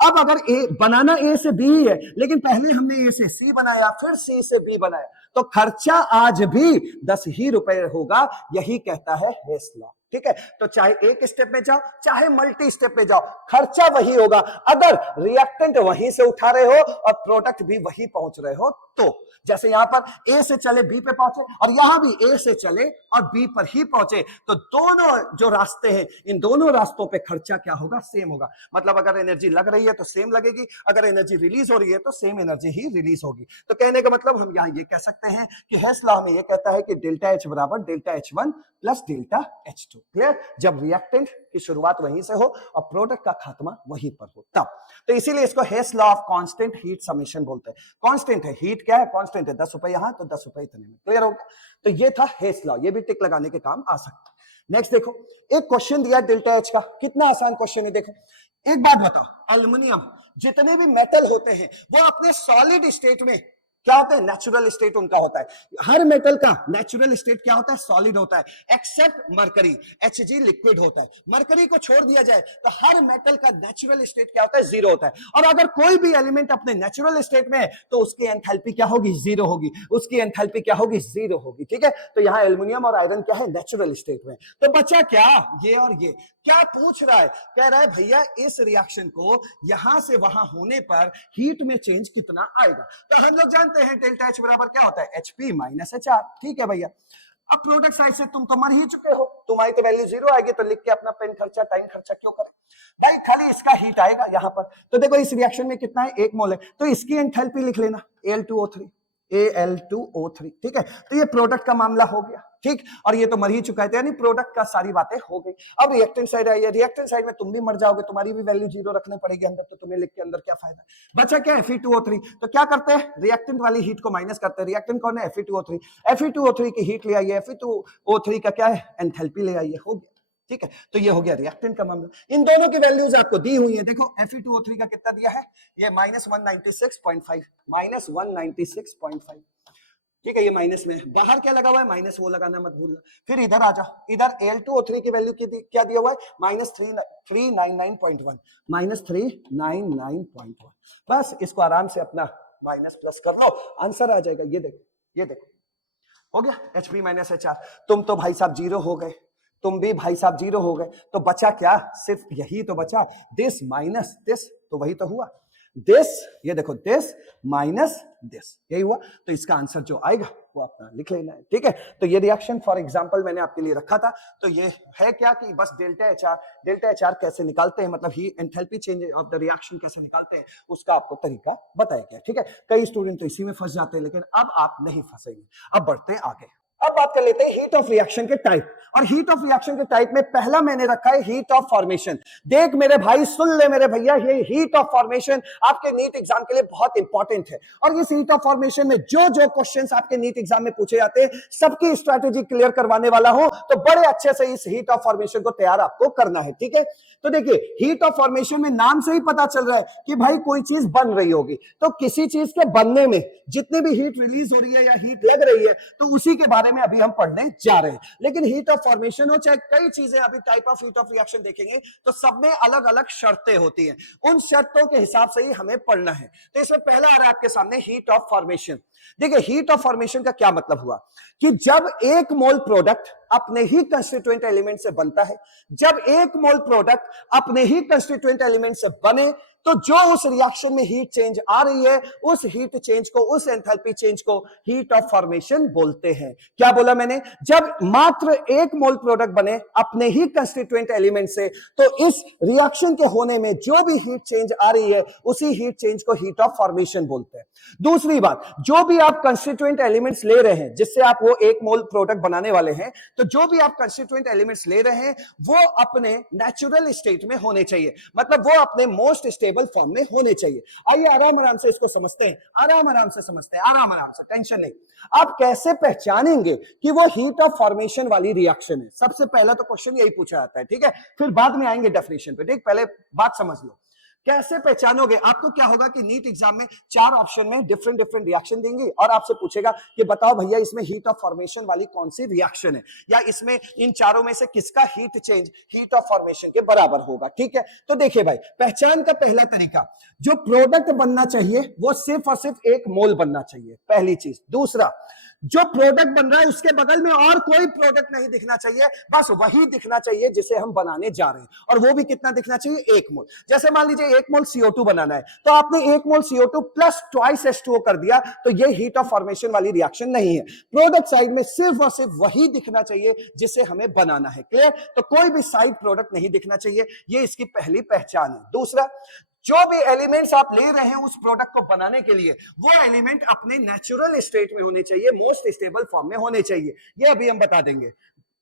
अब अगर ए बनाना ए से बी ही है, लेकिन पहले हमने ए से सी बनाया, फिर सी से बी बनाया, तो खर्चा आज भी 10 ही रुपए होगा। यही कहता है हेस लॉ। ठीक है, तो चाहे एक स्टेप में जाओ चाहे मल्टी स्टेप में जाओ, खर्चा वही होगा। अगर रिएक्टेंट वहीं से उठा रहे हो और प्रोडक्ट भी वहीं पहुंच रहे हो, तो जैसे यहां पर ए से चले बी पे पहुंचे और यहां भी ए से चले और बी पर ही पहुंचे, तो दोनों जो रास्ते हैं, इन दोनों रास्तों पे खर्चा क्या होगा? सेम होगा। मतलब अगर एनर्जी लग रही है तो सेम लगेगी, अगर एनर्जी रिलीज हो रही है तो सेम एनर्जी ही रिलीज होगी। तो कहने का मतलब हम यहां ये कह सकते हैं कि हेस लॉ में ये कहता है कि डेल्टा एच बराबर delta H one plus delta H two. Clear? जब रिएक्टेंट की शुरुआत वहीं से हो और प्रोडक्ट का खात्मा वहीं पर हो तब। तो इसीलिए इसको Hess law of constant heat summation बोलते हैं। कांस्टेंट है, हीट क्या है? कांस्टेंट है, 10 रुपए यहां तो 10 रुपए इतने में। क्लियर हो गया? तो ये था हेस लॉ। ये भी टिक लगाने के काम आ सकता है। नेक्स्ट देखो, एक क्वेश्चन दिया डेल्टा एच का, कितना आसान क्वेश्चन है। देखो, एक बात बताओ, एल्युमिनियम जितने भी मेटल होते हैं वो अपने सॉलिड स्टेट में क्या होता है? नेचुरल स्टेट उनका होता है। हर मेटल का नेचुरल स्टेट क्या होता है? सॉलिड होता है, एक्सेप्ट मरकरी, Hg लिक्विड होता है। मरकरी को छोड़ दिया जाए तो हर मेटल का नेचुरल स्टेट क्या होता है? जीरो होता है। और अगर कोई भी एलिमेंट अपने नेचुरल स्टेट में है तो उसकी एंथैल्पी क्या होगी? जीरो होगी। उसकी एंथैल्पी क्या होगी? जीरो होगी। ठीक है, तो यहां एल्युमिनियम और आयरन क्या है? नेचुरल स्टेट में। तो बचा क्या? ये और ये। क्या पूछ रहा है? कह रहा है भैया इस रिएक्शन को यहां से वहां होने पर हीट में चेंज कितना आएगा। तो हम लोग जानते हैं डेल्टा एच बराबर क्या होता है? HP minus H R. ठीक है भैया, अब प्रोडक्ट साइड से तुम तो मर ही चुके हो, तुम्हारी तो वैल्यू जीरो आएगी, तो लिख के अपना पेन खर्चा टाइम खर्चा क्यों करें भाई? खाली इसका हीट आएगा यहां पर। तो देखो इस रिएक्शन में कितना है? 1 मोल है, तो इसकी एंथैल्पी लिख लेना Al2O3, Al2O3। ठीक है, तो ये प्रोडक्ट का मामला हो गया। ठीक, और ये तो मर ही चुका है, यानी प्रोडक्ट का सारी बातें हो गई। अब रिएक्टेंट साइड आई है, रिएक्टेंट साइड में तुम भी मर जाओगे, तुम्हारी भी वैल्यू जीरो रखनी पड़ेगी अंदर, तो तुम्हें लिख के अंदर क्या फायदा? बचा क्या? Fe2O3। तो क्या करते हैं? रिएक्टेंट वाली हीट को माइनस करते हैं। रिएक्टेंट कौन है? Fe2O3। Fe2O3 की हीट ले आइए, Fe2O3 का क्या है? एंथैल्पी ले आइए, हो गया। ठीक है, तो ये हो गया रिएक्टेंट का मामला। इन दोनों की वैल्यूज आपको दी हुई है। देखो Fe2O3 का कितना दिया है? ये -196.5, -196.5। ठीक है, ये माइनस में, बाहर क्या लगा हुआ है? माइनस, वो लगाना मत भूलना। फिर इधर आ जाओ, इधर Al2O3 की वैल्यू क्या दिया हुआ है? -399.1, -399.1। बस इसको आराम से अपना माइनस प्लस कर लो, आंसर आ जाएगा। ये देखो, ये देखो, हो गया Hp माइनस एच आर। तुम तो भाई साहब जीरो हो गए, तुम भी भाई साहब जीरो हो गए, तो बचा क्या? सिर्फ यही तो बचा, दिस माइनस दिस, तो वही तो हुआ दिस। ये देखो, दिस माइनस दिस, यही हुआ। तो इसका आंसर जो आएगा वो अपना लिख लेना है। ठीक है, तो ये रिएक्शन फॉर एग्जांपल मैंने आपके लिए रखा था। तो ये है क्या कि बस डेल्टा एच आर कैसे निकालते हैं, मतलब ही enthalpy change of the reaction कैसे निकालते हैं, उसका आपको तरीका बताया गया। ठीक है, कई स्टूडेंट तो इसी में फंस जाते हैं, लेकिन अब आप नहीं फंसेंगे। अब बढ़ते हैं आगे। अब बात कर लेते हैं हीट ऑफ रिएक्शन के टाइप। और हीट ऑफ रिएक्शन के टाइप में पहला मैंने रखा है हीट ऑफ फॉर्मेशन। देख मेरे भाई, सुन ले मेरे भैया, ये हीट ऑफ फॉर्मेशन आपके नीट एग्जाम के लिए बहुत इंपॉर्टेंट है। और इस हीट ऑफ फॉर्मेशन में जो जो क्वेश्चंस आपके नीट एग्जाम में पूछे जाते हैं, सबकी स्ट्रैटेजी क्लियर करवाने वाला हूं। तो बड़े अच्छे से इस हीट ऑफ फॉर्मेशन को तैयार आपको करना है। ठीक है, तो देखिए हीट ऑफ फॉर्मेशन में नाम से ही पता चल रहा है कि भाई कोई चीज बन रही होगी। तो किसी चीज के बनने में जितने भी हीट रिलीज हो रही है या हीट लग रही है, तो उसी के बारे में अभी हम पढ़ने जा रहे हैं। लेकिन हीट ऑफ फॉर्मेशन हो चाहे कई चीजें, अभी type of heat of reaction देखेंगे तो सब में अलग अलग शर्तें होती हैं। उन शर्तों के हिसाब से ही हमें पढ़ना है। तो इसमें पहला आ रहा है आपके सामने हीट ऑफ फॉर्मेशन। देखिए हीट ऑफ फॉर्मेशन का क्या मतलब हुआ कि जब 1 मोल प्रोडक्ट अपने ही कंस्टिट्यूएंट एलिमेंट से बनता है। जब एक मोल प्रोडक्ट अपने ही कंस्टिट्यूएंट एलिमेंट से बने तो जो उस रिएक्शन में हीट चेंज आ रही है, उस हीट चेंज को, उस एंथैल्पी चेंज को हीट ऑफ फॉर्मेशन बोलते हैं। क्या बोला मैंने? जब मात्र एक मोल प्रोडक्ट बने अपने ही कंस्टिट्यूएंट एलिमेंट से, तो इस रिएक्शन के होने में जो भी हीट चेंज आ रही है, उसी हीट चेंज को हीट ऑफ फॉर्मेशन बोलते हैं। दूसरी बात, जो भी आप कंस्टिट्यूएंट एलिमेंट्स ले रहे हैं जिससे आप वो एक मोल प्रोडक्ट बनाने वाले हैं, तो जो भी आप कंस्टिट्यूएंट एलिमेंट्स ले रहे हैं वो अपने नेचुरल स्टेट में होने चाहिए, मतलब वो अपने मोस्ट स्टेबल फॉर्म में होने चाहिए। आइए आराम से इसको समझते हैं, आराम से समझते हैं, आराम से, टेंशन नहीं। आप कैसे पहचानेंगे कि वो हीट ऑफ फॉर्मेशन वाली रिएक्शन है? सबसे पहला तो क्वेश्चन यही पूछा जाता है, ठीक है, फिर बाद में आएंगे डेफिनेशन पे, ठीक। पहले बात समझ लो, कैसे पहचानोगे? आपको क्या होगा कि नीट एग्जाम में 4 ऑप्शन में डिफरेंट रिएक्शन देंगे और आपसे पूछेगा कि बताओ भैया इसमें हीट ऑफ फॉर्मेशन वाली कौन सी रिएक्शन है, या इसमें इन चारों में से किसका heat change heat of formation के बराबर होगा, ठीक है। तो देखिए भाई, पहचान का पहला तरीका, जो प्रोडक्ट बनना चाहिए वो सिर्फ और सिर्फ एक मोल बनना चाहिए, पहली चीज। दूसरा, जो प्रोडक्ट बन रहा है उसके बगल में और कोई प्रोडक्ट नहीं दिखना चाहिए, बस वही दिखना चाहिए जिसे हम बनाने जा रहे हैं, और वो भी कितना दिखना चाहिए? 1 मोल। जैसे मान लीजिए 1 मोल CO2 बनाना है, तो आपने 1 मोल CO2 प्लस ट्वाइस H2O कर दिया, तो ये हीट ऑफ फॉर्मेशन वाली रिएक्शन नहीं है। प्रोडक्ट साइड में सिर्फ और सिर्फ वही दिखना चाहिए जिसे हमें बनाना है, क्लियर? तो कोई भी साइड प्रोडक्ट नहीं दिखना चाहिए, ये इसकी पहली पहचान है। दूसरा, जो भी एलिमेंट्स आप ले रहे हैं उस प्रोडक्ट को बनाने के लिए, वो एलिमेंट अपने नेचुरल स्टेट में होने चाहिए, मोस्ट स्टेबल फॉर्म में होने चाहिए, ये अभी हम बता देंगे।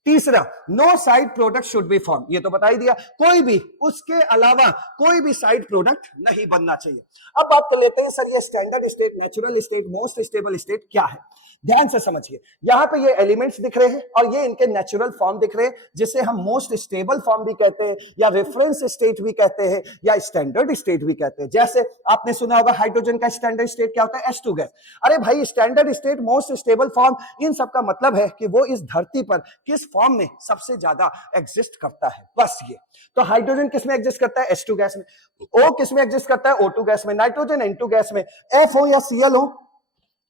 तीसरा, no side product should be form, ये तो बता ही दिया, कोई भी उसके अलावा कोई भी साइड प्रोडक्ट नहीं बनना चाहिए। अब बात कर लेते हैं, सर ये standard state, natural state, most stable state क्या है? ध्यान से समझिए, यहां पे ये एलिमेंट्स दिख रहे हैं और ये इनके नेचुरल फॉर्म दिख रहे हैं, जिसे हम मोस्ट स्टेबल फॉर्म भी कहते हैं, या रेफरेंस स्टेट भी कहते हैं, या स्टैंडर्ड स्टेट भी कहते हैं। जैसे आपने सुना होगा हाइड्रोजन का स्टैंडर्ड स्टेट क्या होता है? H2 गैस। अरे भाई, standard state, most stable form, इन सब का मतलब है कि वो इस धरती पर किस फॉर्म में सबसे ज्यादा एग्जिस्ट करता है, बस ये। तो हाइड्रोजन किस में एग्जिस्ट करता है? H2 गैस में। O किस में एग्जिस्ट करता है? O2 गैस में। नाइट्रोजन N2 गैस में। F हो या Cl हो,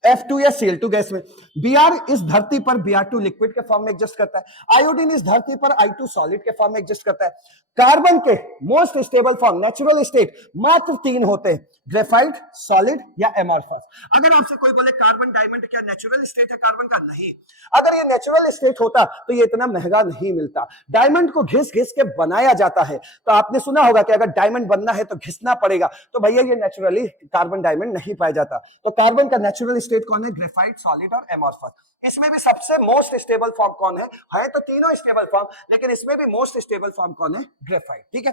F2 या Cl2 गैस में। Br इस धरती पर Br2 लिक्विड के फॉर्म में एग्जिस्ट करता है। आयोडीन इस धरती पर I2 सॉलिड के फॉर्म में एग्जिस्ट करता है। कार्बन के most stable form, natural state, मात्र 3 होते हैं, ग्रेफाइट, सॉलिड या एमॉर्फस। अगर आपसे कोई बोले कार्बन डायमंड क्या नेचुरल स्टेट है कार्बन का? नहीं। अगर ये नेचुरल स्टेट होता तो ये इतना महंगा नहीं मिलता। डायमंड को घिस घिस के बनाया जाता है, तो आपने सुना होगा कि अगर डायमंड बनना है तो घिसना पड़ेगा, तो भैया ये नेचुरली कार्बन डायमंड नहीं पाया जाता। तो कार्बन का नेचुरल स्टेट कौन है? ग्रेफाइट, सॉलिड और एमॉर्फस। इसमें भी सबसे मोस्ट स्टेबल फॉर्म कौन है? है तो तीनों स्टेबल फॉर्म, लेकिन इसमें भी मोस्ट स्टेबल फॉर्म कौन है? ग्रेफाइट, ठीक है।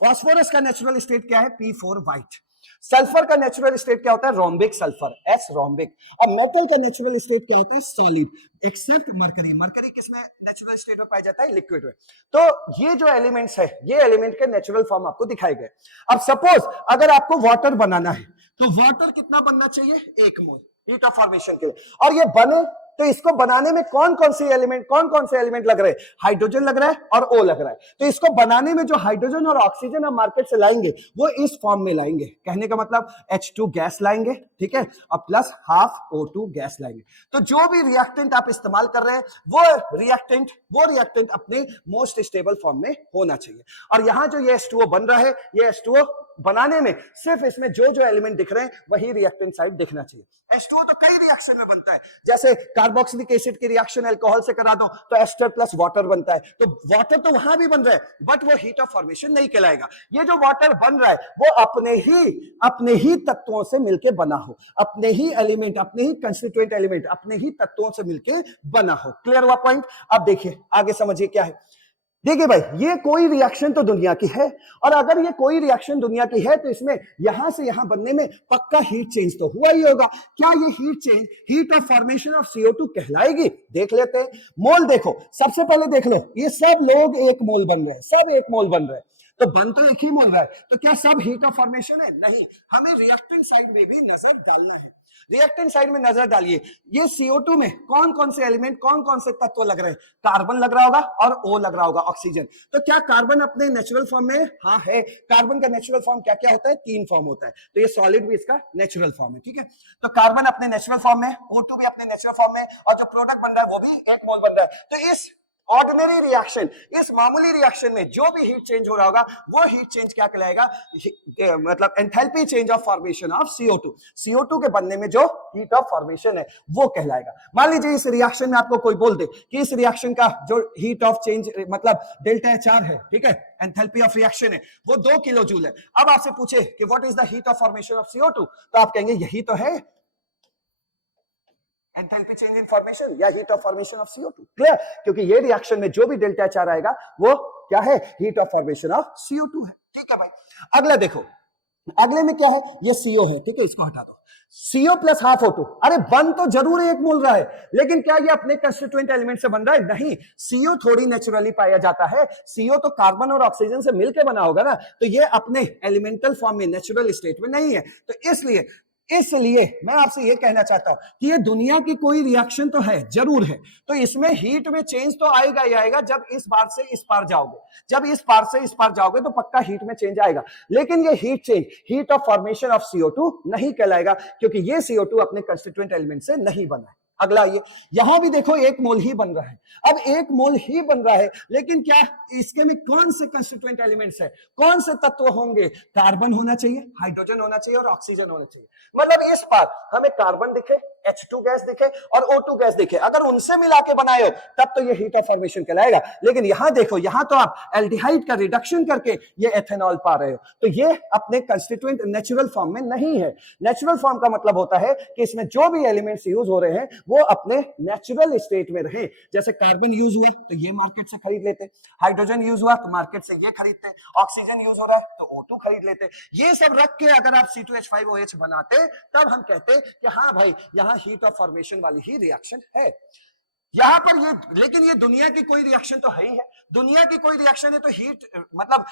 फास्फोरस का नेचुरल स्टेट क्या है? P4 white. सल्फर का नेचुरल स्टेट क्या होता है? Rhombic sulphur, S rhombic. और मेटल का नेचुरल स्टेट क्या होता है? Solid, except mercury. मरकरी किसमें नेचुरल स्टेट में पाया जाता है? लिक्विड में। तो ये जो एलिमेंट्स है, ये एलिमेंट के नेचुरल फॉर्म आपको दिखाए गए। अब सपोज अगर आपको वाटर बनाना है, तो वाटर कितना बनना चाहिए? 1 मोल हीट ऑफ फॉर्मेशन के लिए। और ये बने तो इसको बनाने में कौन कौन से एलिमेंट लग रहे हैं? हाइड्रोजन लग रहा है और O लग रहा है। तो इसको बनाने में जो हाइड्रोजन और ऑक्सीजन हम मार्केट से लाएंगे वो इस फॉर्म में लाएंगे, कहने का मतलब H2 गैस लाएंगे, ठीक है, और प्लस हाफ O2 गैस लाएंगे। तो जो भी रिएक्टेंट आप इस्तेमाल कर रहे हैं वो रिएक्टेंट अपने मोस्ट स्टेबल फॉर्म में होना चाहिए। और यहां जो ये H2O बन रहा है, ये H2O बनाने में सिर्फ इसमें जो एलिमेंट दिख रहे हैं वही रिएक्टेंट साइड दिखना चाहिए। H2O तो कई रिएक्शन में बनता है, जैसे कार्बोक्सिलिक एसिड की रिएक्शन अल्कोहल से करा दो तो एस्टर प्लस वाटर बनता है। तो वाटर तो वहां भी बन रहा है, बट वो हीट ऑफ फॉर्मेशन नहीं कहलाएगा। ये जो वाटर बन रहा है वो अपने ही तत्वों से मिलकर बना हो, अपने ही एलिमेंट, अपने ही कंस्टिट्यूएंट एलिमेंट, अपने ही तत्वों से मिलकर बना हो। क्लियर हुआ पॉइंट? अब देखिए आगे समझिए क्या है। देखिए भाई, ये कोई रिएक्शन तो दुनिया की है, और अगर ये कोई रिएक्शन दुनिया की है तो इसमें यहां से यहां बनने में पक्का हीट चेंज तो हुआ ही होगा। क्या ये heat change heat of formation of CO2 कहलाएगी? देख लेते हैं। मोल देखो, सबसे पहले देख लो, ये सब लोग 1 मोल बन रहे हैं, सब 1 मोल बन रहे हैं, तो बन तो एक ही मोल रहा है, तो क्या सब हीट ऑफ फॉर्मेशन है? नहीं। हमें रिएक्टेंट साइड में भी नजर डालना है। रिएक्टेंट साइड में नजर डालिए, ये CO2 में कौन कौन से एलिमेंट, कौन कौन से तत्व लग रहे हैं? कार्बन लग रहा होगा और O लग रहा होगा, ऑक्सीजन। तो क्या कार्बन अपने नेचुरल फॉर्म में? हाँ है। कार्बन का नेचुरल फॉर्म क्या क्या होता है? 3 फॉर्म होता है, तो ये सॉलिड भी इसका नेचुरल फॉर्म है, ठीक है। तो कार्बन अपने नेचुरल फॉर्म में, O2 भी अपने नेचुरल फॉर्म में, और जो प्रोडक्ट बन रहा है वो भी 1 मोल बन रहा है। तो इस ऑर्डिनरी रिएक्शन, इस मामूली रिएक्शन में जो भी हीट चेंज हो रहा होगा वो हीट चेंज क्या कहलाएगा, मतलब enthalpy change of formation of CO2, CO2 के बनने में जो हीट ऑफ फॉर्मेशन है वो कहलाएगा। मान लीजिए इस रिएक्शन में आपको कोई बोल दे कि इस रिएक्शन का जो हीट ऑफ चेंज मतलब डेल्टा HR है, ठीक है, एंथैल्पी ऑफ रिएक्शन है, वो 2 किलो जूल है। अब आपसे पूछे कि what is the heat of formation of CO2, तो आप कहेंगे यही तो है एंथैल्पी चेंज इन फॉर्मेशन या heat of formation of CO2। Clear, क्योंकि ये रिएक्शन में जो भी डेल्टा HR आएगा वो क्या है, heat of formation of CO2 है। ठीक है भाई, अगला देखो, अगले में क्या है, ये CO है, ठीक है, इसको हटा दो, CO प्लस हाफ O2, अरे बन तो जरूर एक मोल रहा है, लेकिन क्या ये अपने कंस्टिट्यूएंट एलिमेंट से बन रहा है, नहीं, CO थोड़ी नेचुरली पाया जाता है, CO तो कार्बन और ऑक्सीजन से मिलकर बना होगा ना, तो ये अपने एलिमेंटल फॉर्म में नेचुरल स्टेट में नहीं है। तो इसलिए मैं आपसे ये कहना चाहता हूं कि ये दुनिया की कोई रिएक्शन तो है, जरूर है, तो इसमें हीट में चेंज तो आएगा ही आएगा। जब इस बार से इस पार जाओगे, जब इस पार से इस पार जाओगे तो पक्का हीट में चेंज आएगा, लेकिन ये heat change heat of formation of CO2 नहीं कहलाएगा, क्योंकि ये CO2 अपने कंस्टिट्यूएंट एलिमेंट से नहीं बना है। अगला ये, यहां भी देखो एक मोल ही बन रहा है, अब एक मोल ही बन रहा है, लेकिन क्या इसके में कौन से कंस्टिट्यूएंट एलिमेंट्स है, कौन से तत्व होंगे, कार्बन होना चाहिए, हाइड्रोजन होना चाहिए और ऑक्सीजन होना चाहिए। मतलब इस बार हमें कार्बन दिखे, H2 गैस दिखे और O2 गैस दिखे, अगर उनसे मिला के बनाए हो तब तो ये हीट ऑफ फॉर्मेशन कहलाएगा। लेकिन यहां देखो, यहां तो आप एल्डिहाइड का रिडक्शन करके ये एथेनॉल पा रहे हो, तो ये अपने कंस्टिट्यूएंट नेचुरल फॉर्म में नहीं है। नेचुरल फॉर्म का मतलब होता है कि इसमें जो भी एलिमेंट्स यूज हो रहे हैं वो अपने नेचुरल स्टेट में रहे। जैसे कार्बन यूज हुआ तो ये मार्केट से खरीद लेते, हाइड्रोजन यूज हुआ तो मार्केट से ये खरीदते, ऑक्सीजन यूज हो रहा है तो O2 खरीद लेते। ये सब रख के अगर आप C2H5OH बनाते तब हम कहते कि हाँ भाई यहां हीट ऑफ फॉर्मेशन वाली ही रिएक्शन है। यहां पर ये, लेकिन ये दुनिया की कोई रिएक्शन तो है ही है, दुनिया की कोई रिएक्शन है तो हीट मतलब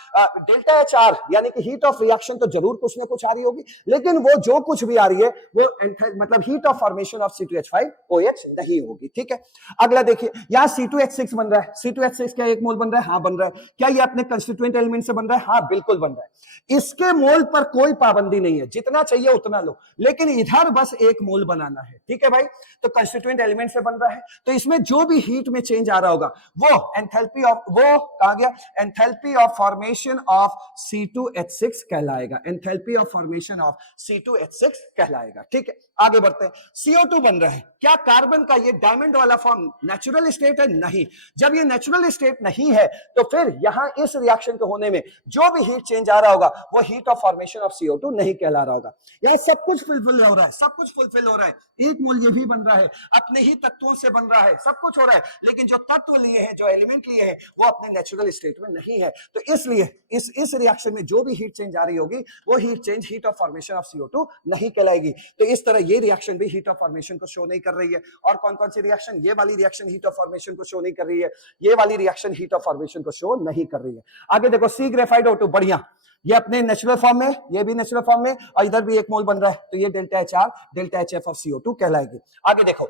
डेल्टा HR यानी कि हीट ऑफ रिएक्शन तो जरूर कुछ ना कुछ आ रही होगी, लेकिन वो जो कुछ भी आ रही है वो मतलब heat of formation of C2H5OH नहीं होगी। ठीक है, अगला देखिए, यहां C2H6 बन रहा है, C2H6 क्या एक मोल बन रहा है, हाँ बन रहा है। क्या ये अपने कंस्टिट्यूएंट एलिमेंट से बन रहा है, हाँ बिल्कुल बन रहा है। इसके मोल पर कोई पाबंदी नहीं है, जितना चाहिए उतना लो, लेकिन इधर बस एक मोल बनाना है। ठीक है भाई, तो कंस्टिट्यूएंट एलिमेंट से बन रहा है, तो इसमें जो भी हीट में चेंज आ रहा होगा वो एंथैल्पी ऑफ, वो कहा गया, enthalpy of formation of C2H6 कहलाएगा, enthalpy of formation of C2H6 कहलाएगा। ठीक है, आगे बढ़ते हैं। CO2 बन रहा है, क्या कार्बन का ये डायमंड वाला फॉर्म नेचुरल स्टेट है, नहीं। जब ये नेचुरल स्टेट नहीं है तो फिर यहां इस रिएक्शन के होने में जो भी हीट चेंज आ रहा होगा वो heat of formation of CO2 नहीं कहला रहा होगा। यह सब कुछ फुलफिल हो रहा है, सब कुछ फुलफिल हो रहा है, एक मोल ये भी बन रहा है, अपने ही तत्वों से बन रहा है, सब कुछ हो रहा है, लेकिन जो तत्व लिए हैं, जो एलिमेंट लिए हैं वो अपने नेचुरल स्टेट में नहीं है। तो इसलिए इस रिएक्शन में जो भी हीट चेंज आ रही होगी वो heat change heat of formation of CO2 नहीं कहलाएगी। तो इस तरह ये रिएक्शन भी हीट ऑफ फॉर्मेशन को शो नहीं कर रही है। और कौन कौन सी रिएक्शन, ये वाली रिएक्शन हीट ऑफ फॉर्मेशन को शो नहीं कर रही है, ये वाली रिएक्शन हीट ऑफ फॉर्मेशन को शो नहीं कर रही है। आगे देखो, C ग्रेफाइट O2, बढ़िया, ये अपने नेचुरल फॉर्म में, ये भी नेचुरल फॉर्म में, और इधर भी एक मोल बन रहा है, तो ये delta HR delta HF of CO2 कहलाएगी। आगे देखो,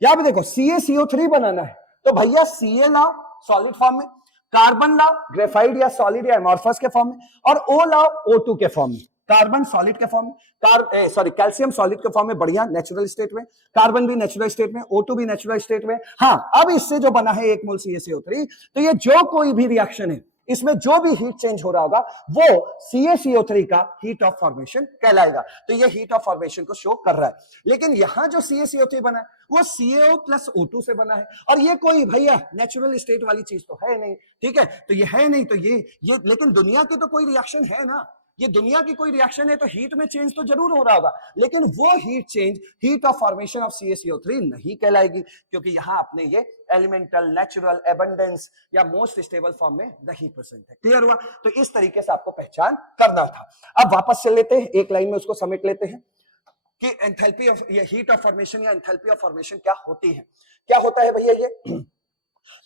यहां पे देखो CaCO3 बनाना है, तो भैया Ca लाओ सॉलिड फॉर्म में, कार्बन लाओ ग्रेफाइट या सॉलिड या एमॉर्फस के फॉर्म में, और O लाओ O2 के फॉर्म में। कार्बन सॉलिड के फॉर्म में, कैल्शियम सॉलिड के फॉर्म में, बढ़िया नेचुरल स्टेट में, कार्बन भी नेचुरल स्टेट में, O2 भी नेचुरल स्टेट में। हाँ, अब इससे जो बना है एक मोल CaCO3, तो ये जो कोई भी रिएक्शन है इसमें जो भी हीट चेंज हो रहा होगा वो CaCO3 का हीट ऑफ फॉर्मेशन कहलाएगा। तो ये हीट ऑफ फॉर्मेशन को शो कर रहा है। लेकिन यहां जो CaCO3 बना है वो CaO प्लस O2 से बना है, और ये कोई भैया नेचुरल स्टेट वाली चीज तो है नहीं। ठीक है, तो ये है नहीं, तो ये लेकिन दुनिया की तो कोई रिएक्शन है ना, ये दुनिया की कोई रिएक्शन है तो हीट में चेंज तो जरूर हो रहा होगा, लेकिन वो heat change heat of formation of CaCO3 नहीं कहलाएगी, क्योंकि यहां अपने ये एलिमेंटल, नेचुरल, एबंडेंस या मोस्ट स्टेबल फॉर्म में नहीं प्रेजेंट है। क्लियर हुआ? तो इस तरीके से आपको पहचान करना था। अब वापस चल लेते हैं, एक लाइन में उसको समेट लेते हैं कि एंथैल्पी ऑफ, ये हीट ऑफ फॉर्मेशन या एंथैल्पी ऑफ फॉर्मेशन क्या होती है। क्या होता है भैया, ये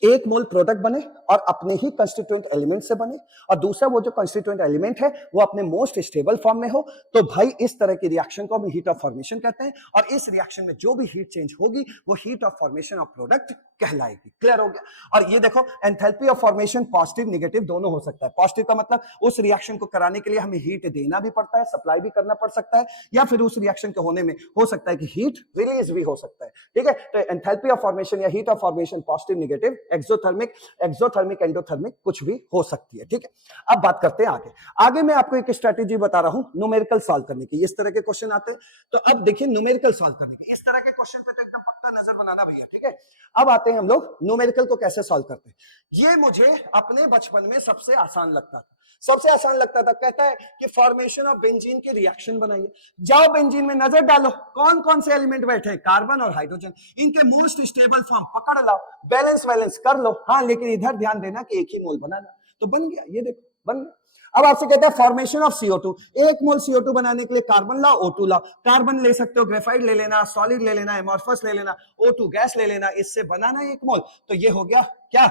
एक मोल प्रोडक्ट बने और अपने ही कंस्टिट्यूएंट एलिमेंट से बने, और दूसरा वो जो कंस्टिट्यूएंट एलिमेंट है वो अपने मोस्ट स्टेबल फॉर्म में हो, तो भाई इस तरह की रिएक्शन को हम हीट ऑफ फॉर्मेशन कहते हैं, और इस रिएक्शन में जो भी हीट चेंज होगी वो heat of formation of product कहलाएगी। क्लियर हो गया? और ये देखो, enthalpy of formation positive negative दोनों हो सकता है। पॉजिटिव का मतलब उस रिएक्शन को कराने के लिए हमें हीट देना भी पड़ता है, सप्लाई भी करना पड़ सकता है, या फिर उस रिएक्शन के होने में हो सकता है कि हीट रिलीज भी हो सकता है। ठीक है, तो एंथैल्पी ऑफ फॉर्मेशन या heat of formation positive negative negative, exothermic, exothermic, endothermic कुछ भी हो सकती है। ठीक है, अब बात करते हैं आगे। आगे मैं आपको एक स्ट्रेटेजी बता रहा हूं न्यूमेरिकल सॉल्व करने की। इस तरह के क्वेश्चन आते हैं, तो अब देखिए न्यूमेरिकल सॉल्व करने की, इस तरह के क्वेश्चन पे तो एकदम पक्का नजर बनाना भैया। ठीक है, अब आते हैं हम लोग न्यूमेरिकल को कैसे सॉल्व करते हैं। ये मुझे अपने बचपन में सबसे आसान लगता था, सबसे आसान लगता था। कहता है कि फॉर्मेशन ऑफ बेंजीन के रिएक्शन बनाइए। जाओ बेंजीन में नजर डालो, कौन कौन से एलिमेंट बैठे हैं, कार्बन और हाइड्रोजन, इनके मोस्ट स्टेबल फॉर्म पकड़ लाओ, बैलेंस वैलेंस कर लो। हाँ, लेकिन इधर ध्यान देना कि एक ही मोल बनाना। तो बन गया, ये देखो बन गया। अब आपसे कहता है फॉर्मेशन ऑफ CO2, एक मोल CO2 बनाने के लिए कार्बन लाओ, O2 लाओ। कार्बन ले सकते हो, ग्रेफाइट ले लेना, सॉलिड ले लेना, एमॉर्फस ले लेना, O2 गैस ले लेना, इससे बनाना एक मोल। तो ये हो गया क्या,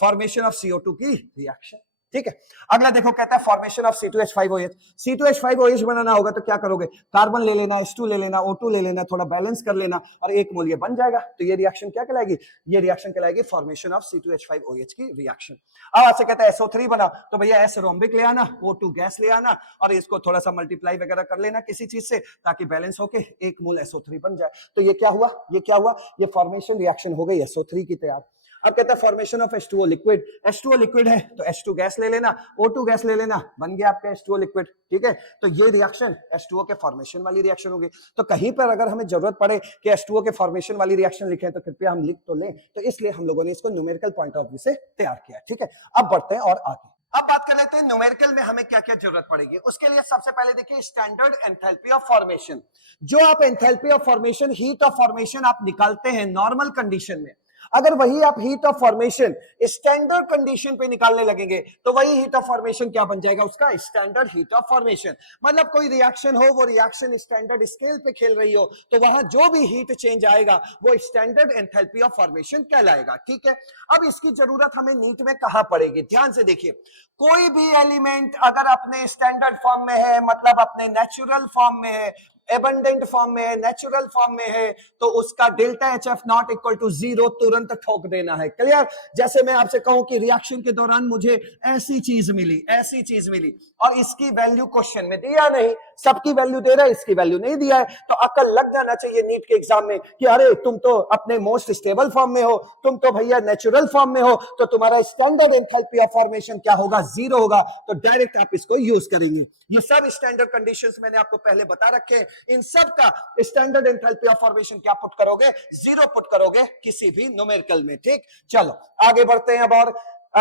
फॉर्मेशन ऑफ CO2 की रिएक्शन। ठीक है, अगला देखो, कहता है फॉर्मेशन ऑफ C2H5OH। C2H5OH बनाना होगा तो क्या करोगे, कार्बन ले लेना, H2 ले लेना, O2 ले लेना, थोड़ा बैलेंस कर लेना और एक मोल ये बन जाएगा। तो ये रिएक्शन क्या कहलाएगी, ये रिएक्शन कहलाएगी फॉर्मेशन ऑफ C2H5OH की रिएक्शन। अब आपसे कहता है SO3 बना, तो भैया S रोम्बिक ले आना, O2 गैस ले आना और इसको थोड़ा सा मल्टीप्लाई वगैरह कर लेना किसी चीज से, ताकि बैलेंस होके एक मोल SO3 बन जाए। तो ये क्या हुआ, ये क्या हुआ, ये फॉर्मेशन रिएक्शन हो गई SO3 की तैयार। अब कहता है formation of H2O liquid. H2O liquid है तो H2 गैस ले लेना, O2 गैस ले लेना, बन गया आपका H2O लिक्विड। ठीक है, तो ये रिएक्शन H2O के फॉर्मेशन वाली रिएक्शन होगी। तो कहीं पर अगर हमें जरूरत पड़े कि H2O के फॉर्मेशन वाली रिएक्शन लिखें तो कृपया हम लिख तो लें, तो इसलिए हम लोगों ने इसको न्यूमेरिकल पॉइंट ऑफ व्यू से तैयार किया। ठीक है, अब बढ़ते हैं और आगे। अब बात कर लेते हैं न्यूमेरिकल में हमें क्या क्या जरूरत पड़ेगी। उसके लिए सबसे पहले देखिए स्टैंडर्ड एंथैल्पी ऑफ फॉर्मेशन। जो आप enthalpy of formation, heat of formation आप निकालते हैं नॉर्मल कंडीशन में, अगर वही आप heat of formation standard condition पे निकालने लगेंगे तो वही हीट ऑफ फॉर्मेशन क्या बन जाएगा, उसका स्टैंडर्ड हीट ऑफ फॉर्मेशन। मतलब कोई रिएक्शन हो, वो रिएक्शन स्टैंडर्ड स्केल पे खेल रही हो, तो वहां जो भी हीट चेंज आएगा वो स्टैंडर्ड एंथैल्पी ऑफ फॉर्मेशन कहलाएगा। ठीक है, अब इसकी जरूरत हमें नीट में कहां पड़ेगी, ध्यान से देखिए। कोई भी एलिमेंट अगर अपने स्टैंडर्ड फॉर्म में है, मतलब अपने नेचुरल फॉर्म में है, एबंडेंट फॉर्म में है, नेचुरल फॉर्म में है, तो उसका delta HF not equal to 0 तुरंत ठोक देना है। क्लियर? जैसे मैं आपसे कहूं कि रिएक्शन के दौरान मुझे ऐसी चीज मिली, ऐसी चीज मिली और इसकी वैल्यू क्वेश्चन में दिया नहीं, सबकी वैल्यू दे रहा है, इसकी वैल्यू नहीं दिया है, तो अकल लग जाना चाहिए नीट के एग्जाम में कि अरे तुम तो अपने मोस्ट स्टेबल फॉर्म में हो, तुम तो भैया नेचुरल फॉर्म में हो, तो तुम्हारा स्टैंडर्ड एंथैल्पी ऑफ फॉर्मेशन क्या होगा, 0 होगा। तो डायरेक्ट आप इसको यूज करेंगे। ये सब स्टैंडर्ड कंडीशंस मैंने आपको पहले बता रखे हैं, इन सब का स्टैंडर्ड एंथैल्पी ऑफ फॉर्मेशन क्या पुट करोगे, 0 पुट करोगे किसी भी न्यूमेरिकल में। ठीक, चलो आगे बढ़ते हैं अब। और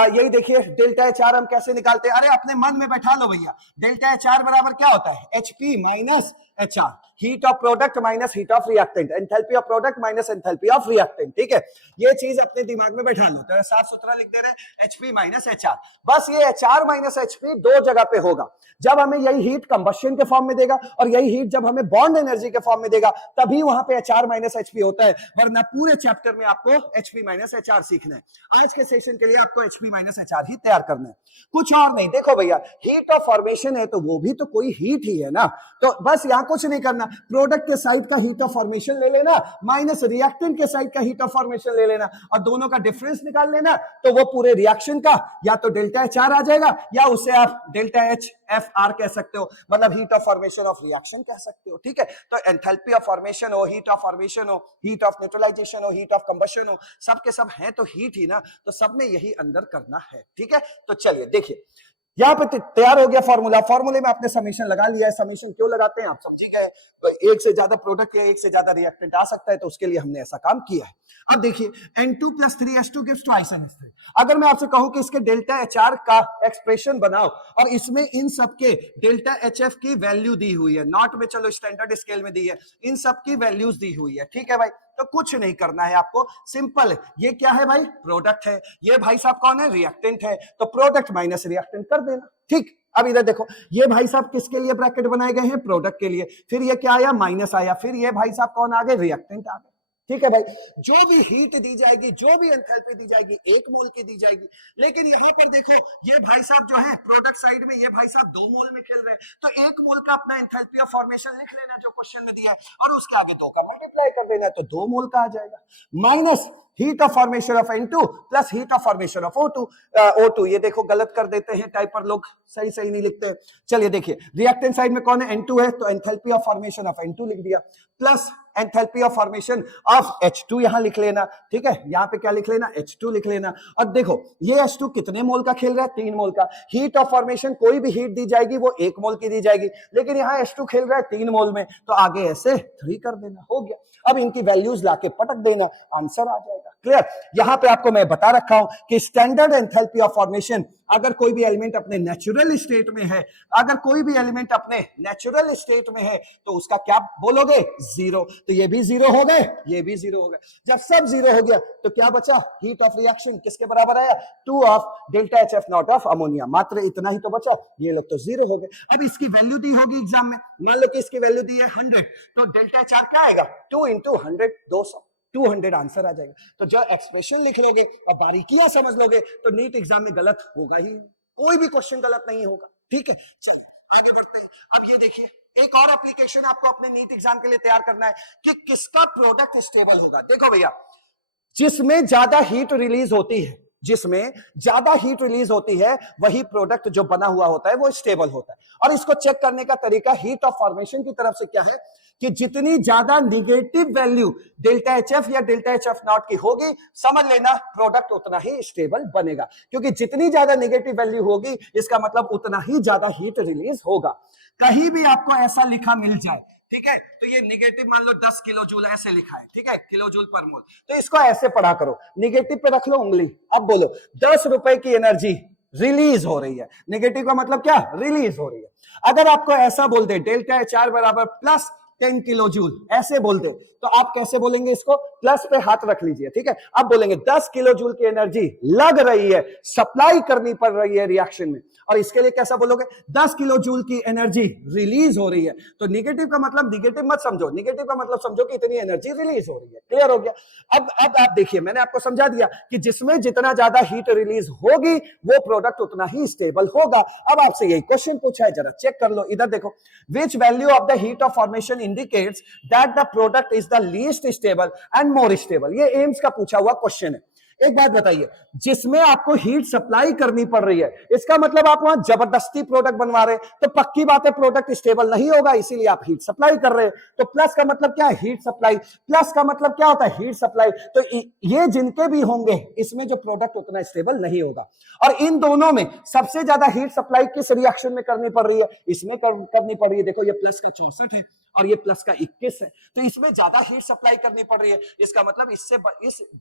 यही देखिए डेल्टा HR हम कैसे निकालते हैं। अरे अपने मन में बैठा लो भैया, डेल्टा HR बराबर क्या होता है, HP minus HR, heat of product minus heat of reactant, enthalpy of product minus enthalpy of reactant. ठीक है, ये चीज अपने दिमाग में बैठा लो, तो साफ सुथरा लिख दे रहे हैं HP माइनस HR। बस ये HR माइनस HP दो जगह पे होगा, जब हमें यही हीट कंबशन के फॉर्म में देगा और यही हीट जब हमें बॉन्ड एनर्जी के फॉर्म में देगा, तभी वहां पे HR माइनस HP होता है, वरना पूरे चैप्टर में आपको HP माइनस HR सीखना है। आज के सेशन के लिए आपको HP माइनस HR ही तैयार करना है, कुछ और नहीं। देखो भैया, हीट ऑफ फॉर्मेशन है तो वो भी तो कोई हीट ही है ना, तो बस यहाँ कुछ नहीं करना, प्रोडक्ट के साइड का हीट ऑफ फॉर्मेशन ले लेना माइनस रिएक्टेंट के साइड का हीट ऑफ फॉर्मेशन ले लेना और दोनों का डिफरेंस निकाल लेना, तो वो पूरे रिएक्शन का या तो डेल्टा HR आ जाएगा या उसे आप डेल्टा HFR कह सकते हो, मतलब heat of formation of reaction कह सकते हो। ठीक है, तो एंथैल्पी ऑफ फॉर्मेशन हो, हीट ऑफ फॉर्मेशन हो, हीट ऑफ न्यूट्रलाइजेशन हो, हीट ऑफ कंबशन हो, सब के सब है तो हीट ही ना, तो सब में यही अंदर करना है। ठीक है, तो चलिए देखिए यहां पे तैयार हो गया फॉर्मूला। फॉर्मूले में आपने समेशन लगा लिया है। समेशन क्यों लगाते हैं आप समझ गए, तो एक से ज्यादा प्रोडक्ट या एक से ज्यादा रिएक्टेंट आ सकता है, तो उसके लिए हमने ऐसा काम किया है। अब देखिए N2 + 3H2 gives twice NH3। अगर मैं आपसे कहूं कि इसके डेल्टा HR का एक्सप्रेशन बनाओ और इसमें इन सब के डेल्टा HF की वैल्यू दी हुई है, नॉट में चलो स्टैंडर्ड स्केल में दी है, इन सब की वैल्यूज दी हुई है। ठीक है भाई, तो कुछ नहीं करना है आपको, सिंपल है। ये क्या है भाई, प्रोडक्ट है, ये भाई साहब कौन है, रिएक्टेंट है, तो प्रोडक्ट माइनस रिएक्टेंट कर देना। ठीक, अब इधर देखो, ये भाई साहब किसके लिए ब्रैकेट बनाए गए हैं, प्रोडक्ट के लिए, फिर ये क्या आया, माइनस आया, फिर ये भाई साहब कौन आ गए, रिएक्टेंट आ गए। ठीक है भाई, जो भी हीट दी जाएगी, जो भी एंथैल्पी दी जाएगी, 1 मोल की दी जाएगी। लेकिन यहां पर देखो, ये भाई साहब जो है प्रोडक्ट साइड में, ये भाई साहब 2 मोल में खेल रहे हैं, तो 1 मोल का अपना एंथैल्पी ऑफ फॉर्मेशन लिख लेना जो क्वेश्चन में दिया है, और उसके आगे 2 का मल्टीप्लाई कर देना है तो 2 मोल का आ जाएगा, minus heat of formation of N2 plus heat of formation of O2। ये देखो गलत कर देते हैं टाइप पर लोग, सही सही नहीं लिखते। चलिए देखिए रिएक्टेंट साइड में कौन है, N2 है, तो enthalpy of formation of N2 लिख दिया, plus enthalpy of formation of H2 यहां लिख लेना, ठीक है, यहां पे क्या लिख लेना, H2 लिख लेना। अब देखो ये H2 कितने मोल का खेल रहा है, 3 मोल का। हीट ऑफ फॉर्मेशन कोई भी हीट दी जाएगी वो 1 मोल की दी जाएगी, लेकिन यहां H2 खेल रहा है 3 मोल में, तो आगे ऐसे 3 कर देना, हो गया। अब इनकी वैल्यूज लाके पटक देना, आंसर आ जाएगा। क्लियर? यहां पे आपको मैं बता रखा हूं कि स्टैंडर्ड एंथैल्पी ऑफ फॉर्मेशन, अगर कोई भी एलिमेंट अपने नेचुरल स्टेट में है, अगर कोई भी एलिमेंट अपने नेचुरल स्टेट में है तो उसका क्या बोलोगे, 0। तो ये भी 0 हो गए, ये भी 0 हो गए। जब सब 0 हो गया तो क्या बचा, हीट ऑफ रिएक्शन किसके बराबर आया, 2 of delta HF not of ammonia, मात्र इतना ही तो बचा, ये लोग तो 0 हो गए। अब इसकी वैल्यू दी होगी एग्जाम में, मान लो कि इसकी वैल्यू दी है 100, तो डेल्टा HR क्या आएगा, 2 इंटू 100, 200, 200 आंसर आ जाएगा। तो जो एक्सप्रेशन लिख लोगे और बारीकियां समझ लोगे तो नीट एग्जाम में गलत होगा ही, कोई भी क्वेश्चन गलत नहीं होगा। ठीक है, चलो आगे बढ़ते हैं। अब ये देखिए एक और एप्लीकेशन आपको अपने नीट एग्जाम के लिए तैयार करना है कि किसका प्रोडक्ट स्टेबल होगा। देखो भैया, जिसमें ज्यादा हीट रिलीज होती है, जिसमें ज्यादा हीट रिलीज होती है वही प्रोडक्ट जो बना हुआ होता है वो स्टेबल होता है। और इसको चेक करने का तरीका हीट ऑफ फॉर्मेशन की तरफ से क्या है कि जितनी ज्यादा निगेटिव वैल्यू डेल्टा HF या डेल्टा HF नॉट की होगी, समझ लेना प्रोडक्ट उतना ही स्टेबल बनेगा, क्योंकि जितनी ज्यादा निगेटिव वैल्यू होगी इसका मतलब उतना ही ज्यादा हीट रिलीज होगा। कहीं भी आपको ऐसा लिखा मिल जाए, ठीक है, तो ये निगेटिव मान लो 10 किलो जूल ऐसे लिखा है, ठीक है, किलो जूल पर मोल, तो इसको ऐसे पढ़ा करो, निगेटिव पे रख लो उंगली। अब बोलो 10 रुपए की एनर्जी रिलीज हो रही है, निगेटिव का मतलब क्या, रिलीज हो रही है। अगर आपको ऐसा बोल दे डेल्टा HR बराबर प्लस 10 किलो जूल, ऐसे बोल दे, तो आप कैसे बोलेंगे इसको, प्लस पे हाथ रख लीजिए, ठीक है। अब बोलेंगे 10 किलो जूल की एनर्जी लग रही है, सप्लाई करनी पड़ रही है रिएक्शन में, और इसके लिए कैसा बोलोगे, 10 किलो जूल की एनर्जी रिलीज हो रही है। तो निगेटिव का मतलब निगेटिव मत समझो, निगेटिव का मतलब समझो कि इतनी एनर्जी रिलीज हो रही है। क्लियर हो गया? अब आप देखिए, मैंने आपको समझा दिया कि जिसमें जितना ज्यादा हीट रिलीज होगी वो प्रोडक्ट उतना ही स्टेबल होगा। अब आपसे यही क्वेश्चन पूछा है, जरा चेक कर लो, इधर देखो, which value of the heat of formation indicates that the product is the least stable and more stable. ये एम्स का पूछा हुआ क्वेश्चन है। एक बात बताइए, जिसमें आपको हीट सप्लाई करनी पड़ रही है, इसका मतलब आप वहां जबरदस्ती प्रोडक्ट बनवा रहे हैं, तो पक्की बात है प्रोडक्ट स्टेबल नहीं होगा, इसीलिए आप हीट सप्लाई कर रहे हैं। तो प्लस का मतलब क्या है, हीट सप्लाई, प्लस का मतलब क्या होता है, हीट सप्लाई। तो ये जिनके भी होंगे इसमें जो प्रोडक्ट उतना स्टेबल नहीं होगा। और इन दोनों में सबसे ज्यादा हीट सप्लाई किस रिएक्शन में करनी पड़ रही है, इसमें करनी पड़ रही है। देखो ये प्लस का 64 है और ये प्लस का 21 है, तो इसमें ज्यादा हीट सप्लाई करनी पड़ रही है। इसका मतलब इससे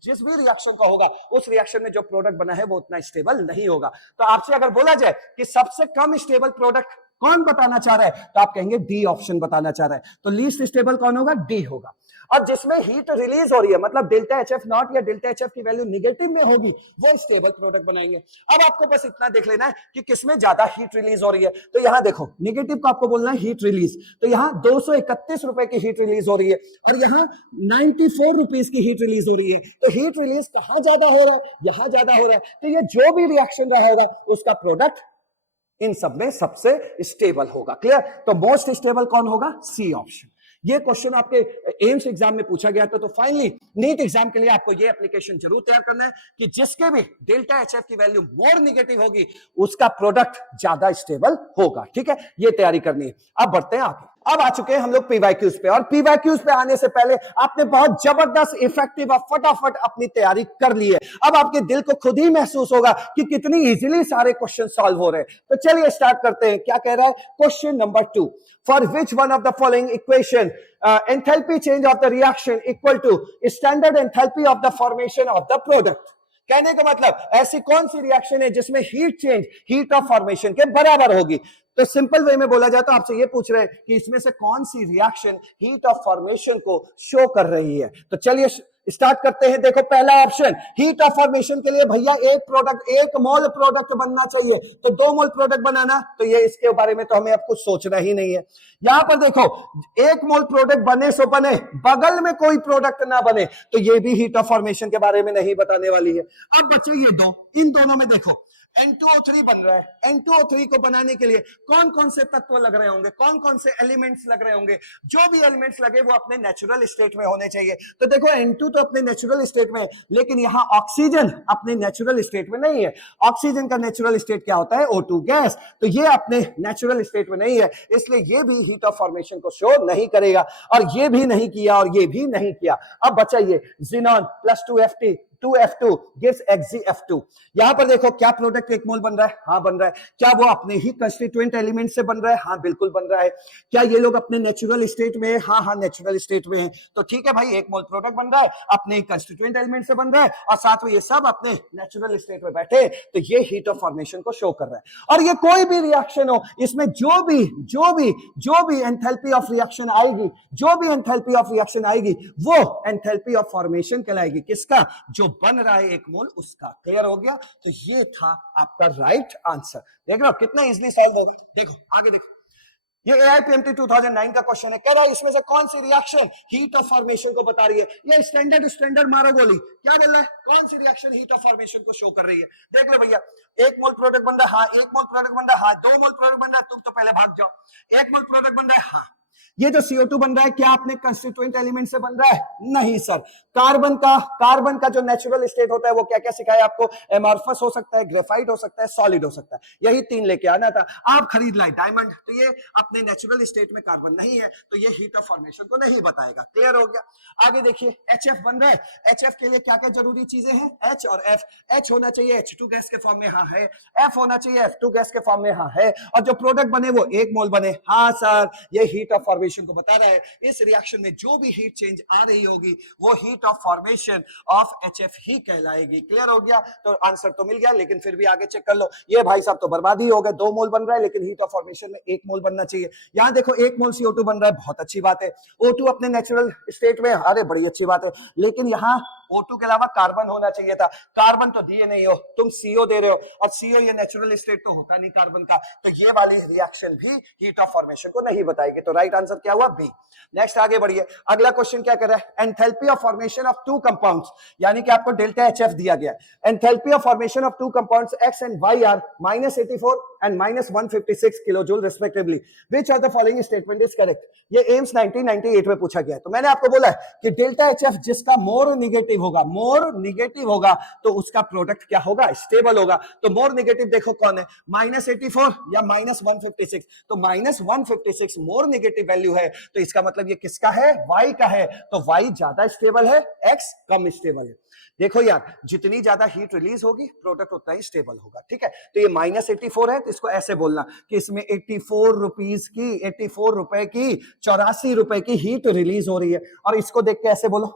जिस भी रिएक्शन का होगा उस रिएक्शन में जो प्रोडक्ट बना है वो उतना स्टेबल नहीं होगा। तो आपसे अगर बोला जाए कि सबसे कम स्टेबल प्रोडक्ट कौन बताना चाह रहा है, तो आप कहेंगे डी ऑप्शन बताना चाह रहा है। तो लीस्ट स्टेबल कौन होगा, डी होगा। और जिसमें हीट रिलीज हो रही है, मतलब डेल्टा HF नॉट या डेल्टा HF की वैल्यू निगेटिव में होगी, वो स्टेबल प्रोडक्ट बनाएंगे। अब आपको बस इतना देख लेना है कि किसमें ज्यादा हीट रिलीज हो रही है। तो यहां देखो, निगेटिव को आपको बोलना है हीट रिलीज, तो यहां 231 रुपए की हीट रिलीज हो रही है और यहां 94 रुपीज की हीट रिलीज हो रही है। तो हीट रिलीज कहां ज्यादा हो रहा है, यहां ज्यादा हो रहा है। तो ये जो भी रिएक्शन रहेगा उसका प्रोडक्ट इन सब में सबसे स्टेबल होगा। क्लियर? तो मोस्ट स्टेबल कौन होगा, सी ऑप्शन। ये क्वेश्चन आपके एम्स एग्जाम में पूछा गया था। तो फाइनली नीट एग्जाम के लिए आपको ये एप्लीकेशन जरूर तैयार करना है कि जिसके भी डेल्टा HF की वैल्यू मोर निगेटिव होगी उसका प्रोडक्ट ज्यादा स्टेबल होगा। ठीक है, ये तैयारी करनी है। अब बढ़ते हैं आगे। अब आ चुके हैं हम लोग PYQs पे, और PYQs पे आने से पहले आपने बहुत जबरदस्त इफेक्टिव और फटाफट अपनी तैयारी कर ली है। अब आपके दिल को खुद ही महसूस होगा कि कितनी इजीली सारे क्वेश्चन सॉल्व हो रहे हैं। तो चलिए स्टार्ट करते हैं। क्या कह रहा है question number 2, for which one of the following equation enthalpy change of the reaction equal to standard enthalpy of the formation of the product. कहने का मतलब ऐसी कौन सी रिएक्शन है जिसमें heat change heat of formation के बराबर होगी। तो सिंपल वे में बोला जाए तो आपसे ये पूछ रहे हैं कि इसमें से कौन सी रिएक्शन हीट ऑफ फॉर्मेशन को शो कर रही है। तो चलिए स्टार्ट करते हैं। देखो पहला ऑप्शन, हीट ऑफ फॉर्मेशन के लिए भैया एक प्रोडक्ट, 1 मोल प्रोडक्ट बनना चाहिए, तो 2 मोल प्रोडक्ट बनाना, तो ये इसके बारे में तो हमें अब कुछ सोचना ही नहीं है। यहां पर देखो 1 मोल प्रोडक्ट बने सो बने, बगल में कोई प्रोडक्ट ना बने, तो ये भी हीट ऑफ फॉर्मेशन के बारे में नहीं बताने वाली है। अब बचे ये दो, इन दोनों में देखो N2O3 बन रहा है। N2O3 को बनाने के लिए कौन कौन से तत्व लग रहे होंगे, कौन कौन से एलिमेंट्स लग रहे होंगे? जो भी एलिमेंट्स लगे वो अपने नेचुरल स्टेट में होने चाहिए। तो देखो N2 तो अपने नेचुरल स्टेट में है, लेकिन यहां ऑक्सीजन अपने नेचुरल स्टेट में नहीं है। ऑक्सीजन का नेचुरल स्टेट क्या होता है? O2 gas. तो ये अपने नेचुरल स्टेट में नहीं है, इसलिए ये भी हीट ऑफ फॉर्मेशन को शो नहीं करेगा, और ये भी नहीं किया और ये भी नहीं किया। अब बचा ये Xenon plus 2F2 gives XgF2। यहां पर देखो क्या प्रोडक्ट एक मोल बन रहा है? हाँ बन रहा है। क्या वो अपने ही कंस्टिट्यूएंट एलिमेंट से बन रहा है? हाँ बिल्कुल बन रहा है। क्या ये लोग अपने नेचुरल स्टेट में है? हाँ हाँ नेचुरल स्टेट में है। तो ठीक है भाई, एक मोल प्रोडक्ट बन रहा है, अपने कंस्टिट्यूएंट एलिमेंट से बन रहा है, और साथ में ये सब अपने नेचुरल स्टेट में बैठे, तो ये हीट ऑफ फॉर्मेशन को शो कर रहा है। और ये कोई भी रिएक्शन हो, इसमें जो भी एंथैल्पी ऑफ रिएक्शन आएगी, जो भी एंथैल्पी ऑफ रिएक्शन आएगी, वो एंथैल्पी ऑफ फॉर्मेशन कहलाएगी। किसका? जो बन रहा है एक मोल उसका। क्लियर हो गया? तो ये था आपका राइट आंसर। देख रहे हो कितना इजीली सॉल्व होगा। देखो आगे देखो, ये AIPMT 2009 का क्वेश्चन है। कह रहा है इसमें से कौन सी रिएक्शन हीट ऑफ फॉर्मेशन को बता रही है? ये स्टैंडर्ड मारो गोली। क्या बोल रहा है? कौन सी रिएक्शन हीट ऑफ फॉर्मेशन को शो कर रही है? देख ले भैया, एक मोल प्रोडक्ट बन रहा है, हाँ। एक मोल प्रोडक्ट बन रहा है, हाँ। दो मोल प्रोडक्ट बन रहा है, तुम तो पहले भाग जाओ। एक मोल प्रोडक्ट बन रहा है, हाँ। ये जो CO2 बन रहा है क्या अपने कंस्टिट्यूएंट एलिमेंट से बन रहा है? नहीं सर। कार्बन का जो नेचुरल स्टेट होता है वो क्या क्या सिखाया आपको? एमॉर्फस हो सकता है, ग्रेफाइट हो सकता है, सॉलिड हो सकता है। यही तीन लेके आना था। आप खरीद लाए डायमंड, तो ये अपने नेचुरल स्टेट में कार्बन नहीं है, तो ये हीट ऑफ फॉर्मेशन को नहीं बताएगा। क्लियर हो गया? आगे देखिए, HF बन रहा है। HF के लिए क्या क्या जरूरी चीजें हैं? H और F। H होना चाहिए H2 गैस के फॉर्म में, हाँ है। F होना चाहिए F2 गैस के फॉर्म में, हाँ है। और जो प्रोडक्ट बने वो एक मोल बने, हाँ सर। ये हीट ऑफ फॉर्मेशन को बता रहा है। इस रिएक्शन में जो भी हीट चेंज आ रही होगी वो heat of formation of HF ही कहलाएगी। क्लियर हो गया? तो आंसर तो मिल गया, लेकिन फिर भी आगे चेक कर लो। ये भाई साहब तो बर्बादी हो गए। 2 मोल बन रहा है, लेकिन हीट ऑफ फॉर्मेशन में 1 मोल बनना चाहिए। यहां देखो 1 मोल CO2 बन रहा है, बहुत अच्छी बात है। O2 अपने नेचुरल स्टेट में, अरे बड़ी अच्छी बात है। लेकिन यहाँ O2 के अलावा कार्बन होना चाहिए था। कार्बन तो दिए नहीं हो, तुम CO दे रहे हो, और CO ये नेचुरल स्टेट तो होता नहीं कार्बन का, तो ये वाली रिएक्शन भी हीट ऑफ फॉर्मेशन को नहीं बताएगी। तो राइट आंसर क्या हुआ? बी। नेक्स्ट आगे बढ़िए। अगला क्वेश्चन क्या कर रहा है? Enthalpy of formation of 2 compounds, यानी कि आपको डेल्टा HF दिया गया है। Enthalpy of formation of 2 compounds X and Y are -84 and -156 kilojoule respectively. Which of the following statement is correct? ये एम्स 1998 में पूछा गया है। तो मैंने आपको बोला है कि डेल्टा HF जिसका मोर निगेटिव होगा, तो उसका प्रोडक्ट क्या होगा? स्टेबल होगा। तो मोर निगेटिव देखो कौन है? -84 या -156। तो -156 मोर निगेटिव वैल्यू है, तो इसका मतलब ये किसका है? Y का है। तो Y ज्यादा स्टेबल है, X कम स्टेबल है। देखो यार, जितनी ज्यादा हीट रिलीज होगी प्रोडक्ट उतना ही स्टेबल होगा। ठीक है? तो ये -84 है, तो इसको ऐसे बोलना कि इसमें 84 रुपए की 84 रुपए की हीट रिलीज हो रही है। और इसको देख के ऐसे बोलो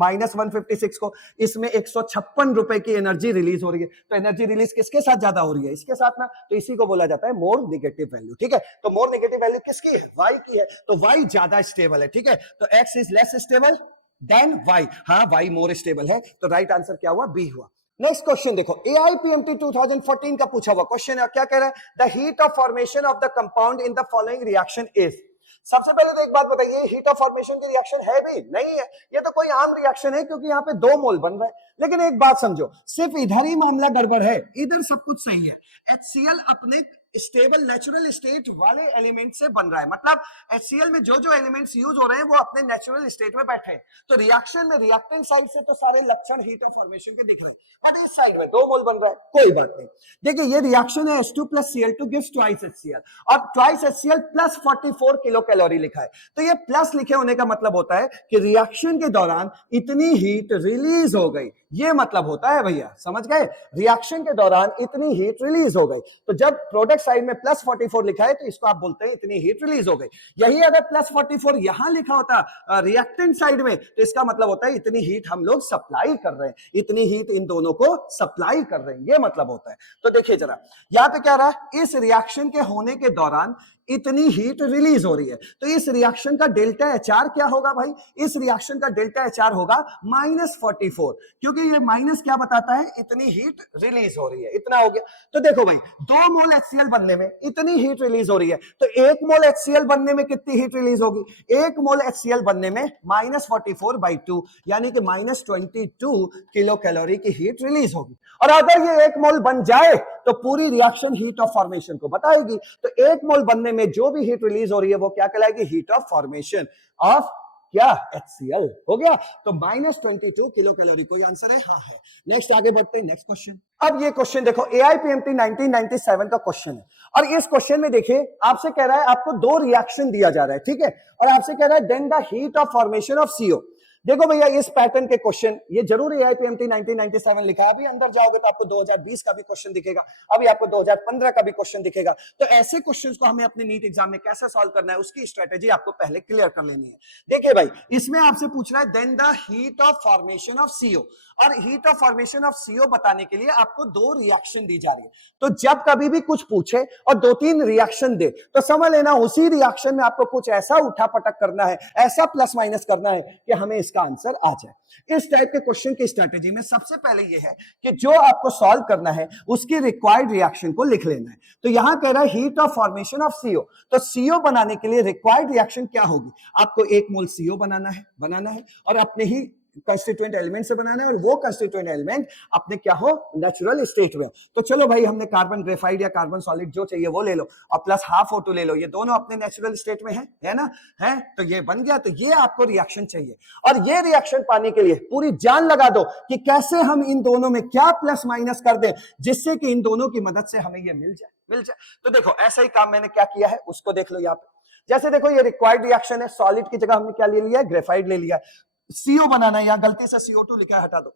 -156 को, इसमें 156 रुपए की एनर्जी रिलीज हो रही है। तो एनर्जी रिलीज किसके साथ ज्यादा हो रही है? इसके साथ ना। तो इसी को बोला जाता है मोर निगेटिव वैल्यू। ठीक है? तो मोर निगेटिव वैल्यू किसकी है? Y की है। तो Y ज्यादा स्टेबल है। ठीक है? तो X is less stable then Y। हाँ, Y मोर स्टेबल है। तो राइट आंसर क्या हुआ? बी हुआ। नेक्स्ट क्वेश्चन देखो, AIPMT 2014 का पूछा हुआ क्वेश्चन है। क्या कह रहा है? The heat of formation of the compound in the following reaction is. सबसे पहले तो एक बात बताइए, हीट ऑफ फॉर्मेशन की रिएक्शन है भी? नहीं है। ये तो कोई आम रिएक्शन है, क्योंकि यहाँ पे 2 मोल बन रहे हैं। लेकिन एक बात समझो, सिर्फ इधर ही मामला गड़बड़ है, इधर सब कुछ सही है। HCl अपने स्टेबल नेचुरल स्टेट वाले एलिमेंट से बन रहा है। मतलब HCl में जो जो एलिमेंट्स यूज हो रहे हैं वो अपने नेचुरल स्टेट में बैठे हैं। तो रिएक्शन में रिएक्टेंट साइड से तो सारे लक्षण हीट ऑफ फॉर्मेशन के दिख रहे हैं, बट इस साइड में 2 मोल बन रहा है। कोई बात नहीं। देखिए ये रिएक्शन है, H2 + Cl2 gives twice HCl, और twice HCl + 44 किलो कैलोरी लिखा है। तो ये प्लस लिखे होने का मतलब होता है कि रिएक्शन के दौरान इतनी हीट रिलीज हो गई। ये मतलब होता है भैया, समझ गए? रिएक्शन के दौरान इतनी हीट रिलीज हो गई। तो जब प्रोडक्ट साइड में +44 लिखा है, तो इसको आप बोलते हैं इतनी हीट रिलीज हो गई। यही अगर +44 यहां लिखा होता रिएक्टेंट साइड में, तो इसका मतलब होता है इतनी हीट हम लोग सप्लाई कर रहे हैं, इतनी हीट इन दोनों को सप्लाई कर रहे हैं, ये मतलब होता है। तो देखिए जरा, यहां पे क्या रहा? इस रिएक्शन के होने के दौरान इतनी हीट रिलीज हो रही है। तो इस रिएक्शन का डेल्टा एचआर क्या होगा भाई? इस रिएक्शन का डेल्टा एचआर होगा -44, क्योंकि ये माइनस क्या बताता है? इतनी हीट रिलीज हो रही है। इतना हो गया। तो देखो भाई 2 मोल HCl बनने में इतनी हीट रिलीज हो रही है, तो 1 मोल HCl बनने में कितनी हीट रिलीज होगी? 1 मोल HCl बनने में -44/2 यानी कि -22 किलो कैलोरी की हीट रिलीज होगी। और अगर ये 1 मोल बन जाए तो पूरी रिएक्शन हीट ऑफ फॉर्मेशन को बताएगी। तो 1 मोल बनने में जो भी हीट रिलीज हो रही है वो क्या कहलाएगी? हीट ऑफ फॉर्मेशन ऑफ क्या? HCl। हो गया। तो -22 किलो कैलोरी। कोई आंसर है? हाँ है। नेक्स्ट आगे बढ़ते हैं, नेक्स्ट क्वेश्चन। अब ये क्वेश्चन देखो, AIPMT 1997 का क्वेश्चन है, और इस क्वेश्चन में देखिए आपसे कह रहा है आपको 2 रिएक्शन दिया जा रहा है, ठीक है, और आपसे कह रहा है then the heat of formation of CO। देखो भैया इस पैटर्न के क्वेश्चन ये जरूर AIPMT 1997 लिखा है। अभी अंदर जाओगे तो आपको 2020 का भी क्वेश्चन दिखेगा, अभी आपको 2015 का भी क्वेश्चन दिखेगा। तो ऐसे क्वेश्चंस को हमें अपने नीट एग्जाम में कैसे सॉल्व करना है उसकी स्ट्रेटेजी आपको पहले क्लियर कर लेनी है। देखिए भाई इसमें आपसे पूछ रहा है then the heat of formation of CO, और heat of formation of CO बताने के लिए आपको 2 रिएक्शन दी जा रही है। तो जब कभी भी कुछ पूछे और 2-3 रिएक्शन दे तो समझ लेना उसी रिएक्शन में आपको कुछ ऐसा उठापटक करना है, ऐसा प्लस माइनस करना है कि हमें इसका आंसर आ जाए। इस टाइप के क्वेश्चन की स्ट्रेटेजी में सबसे पहले यह है कि जो आपको सॉल्व करना है उसकी रिक्वायर्ड रिएक्शन को लिख लेना है। तो यहां कह रहा है heat of formation of CO, तो CO बनाने के लिए रिक्वायर्ड रिएक्शन क्या होगी? आपको 1 मोल CO बनाना है और अपने ही कंस्टिट्यूएंट एलिमेंट से बनाना है, और वो कंस्टिट्यूएंट एलिमेंट अपने क्या हो? नेचुरल स्टेट में। तो चलो भाई हमने कार्बन ग्रेफाइट या कार्बन सॉलिड जो चाहिए वो ले लो, और प्लस हाफ O2 ले लो, ये दोनों अपने नेचुरल स्टेट में है ना, है। तो ये बन गया। तो ये आपको रिएक्शन चाहिए, और ये रिएक्शन पाने के लिए पूरी जान लगा दो कि कैसे हम इन दोनों में क्या प्लस माइनस कर दें जिससे कि इन दोनों की मदद से हमें ये मिल जाए। तो देखो ऐसा ही काम मैंने क्या किया है उसको देख लो यहाँ पे। जैसे देखो ये रिक्वायर्ड रिएक्शन है, सॉलिड की जगह हमने क्या ले लिया है? ग्रेफाइट ले लिया है। CO बनाना है, यहां गलती से CO2 लिखा है, हटा दो,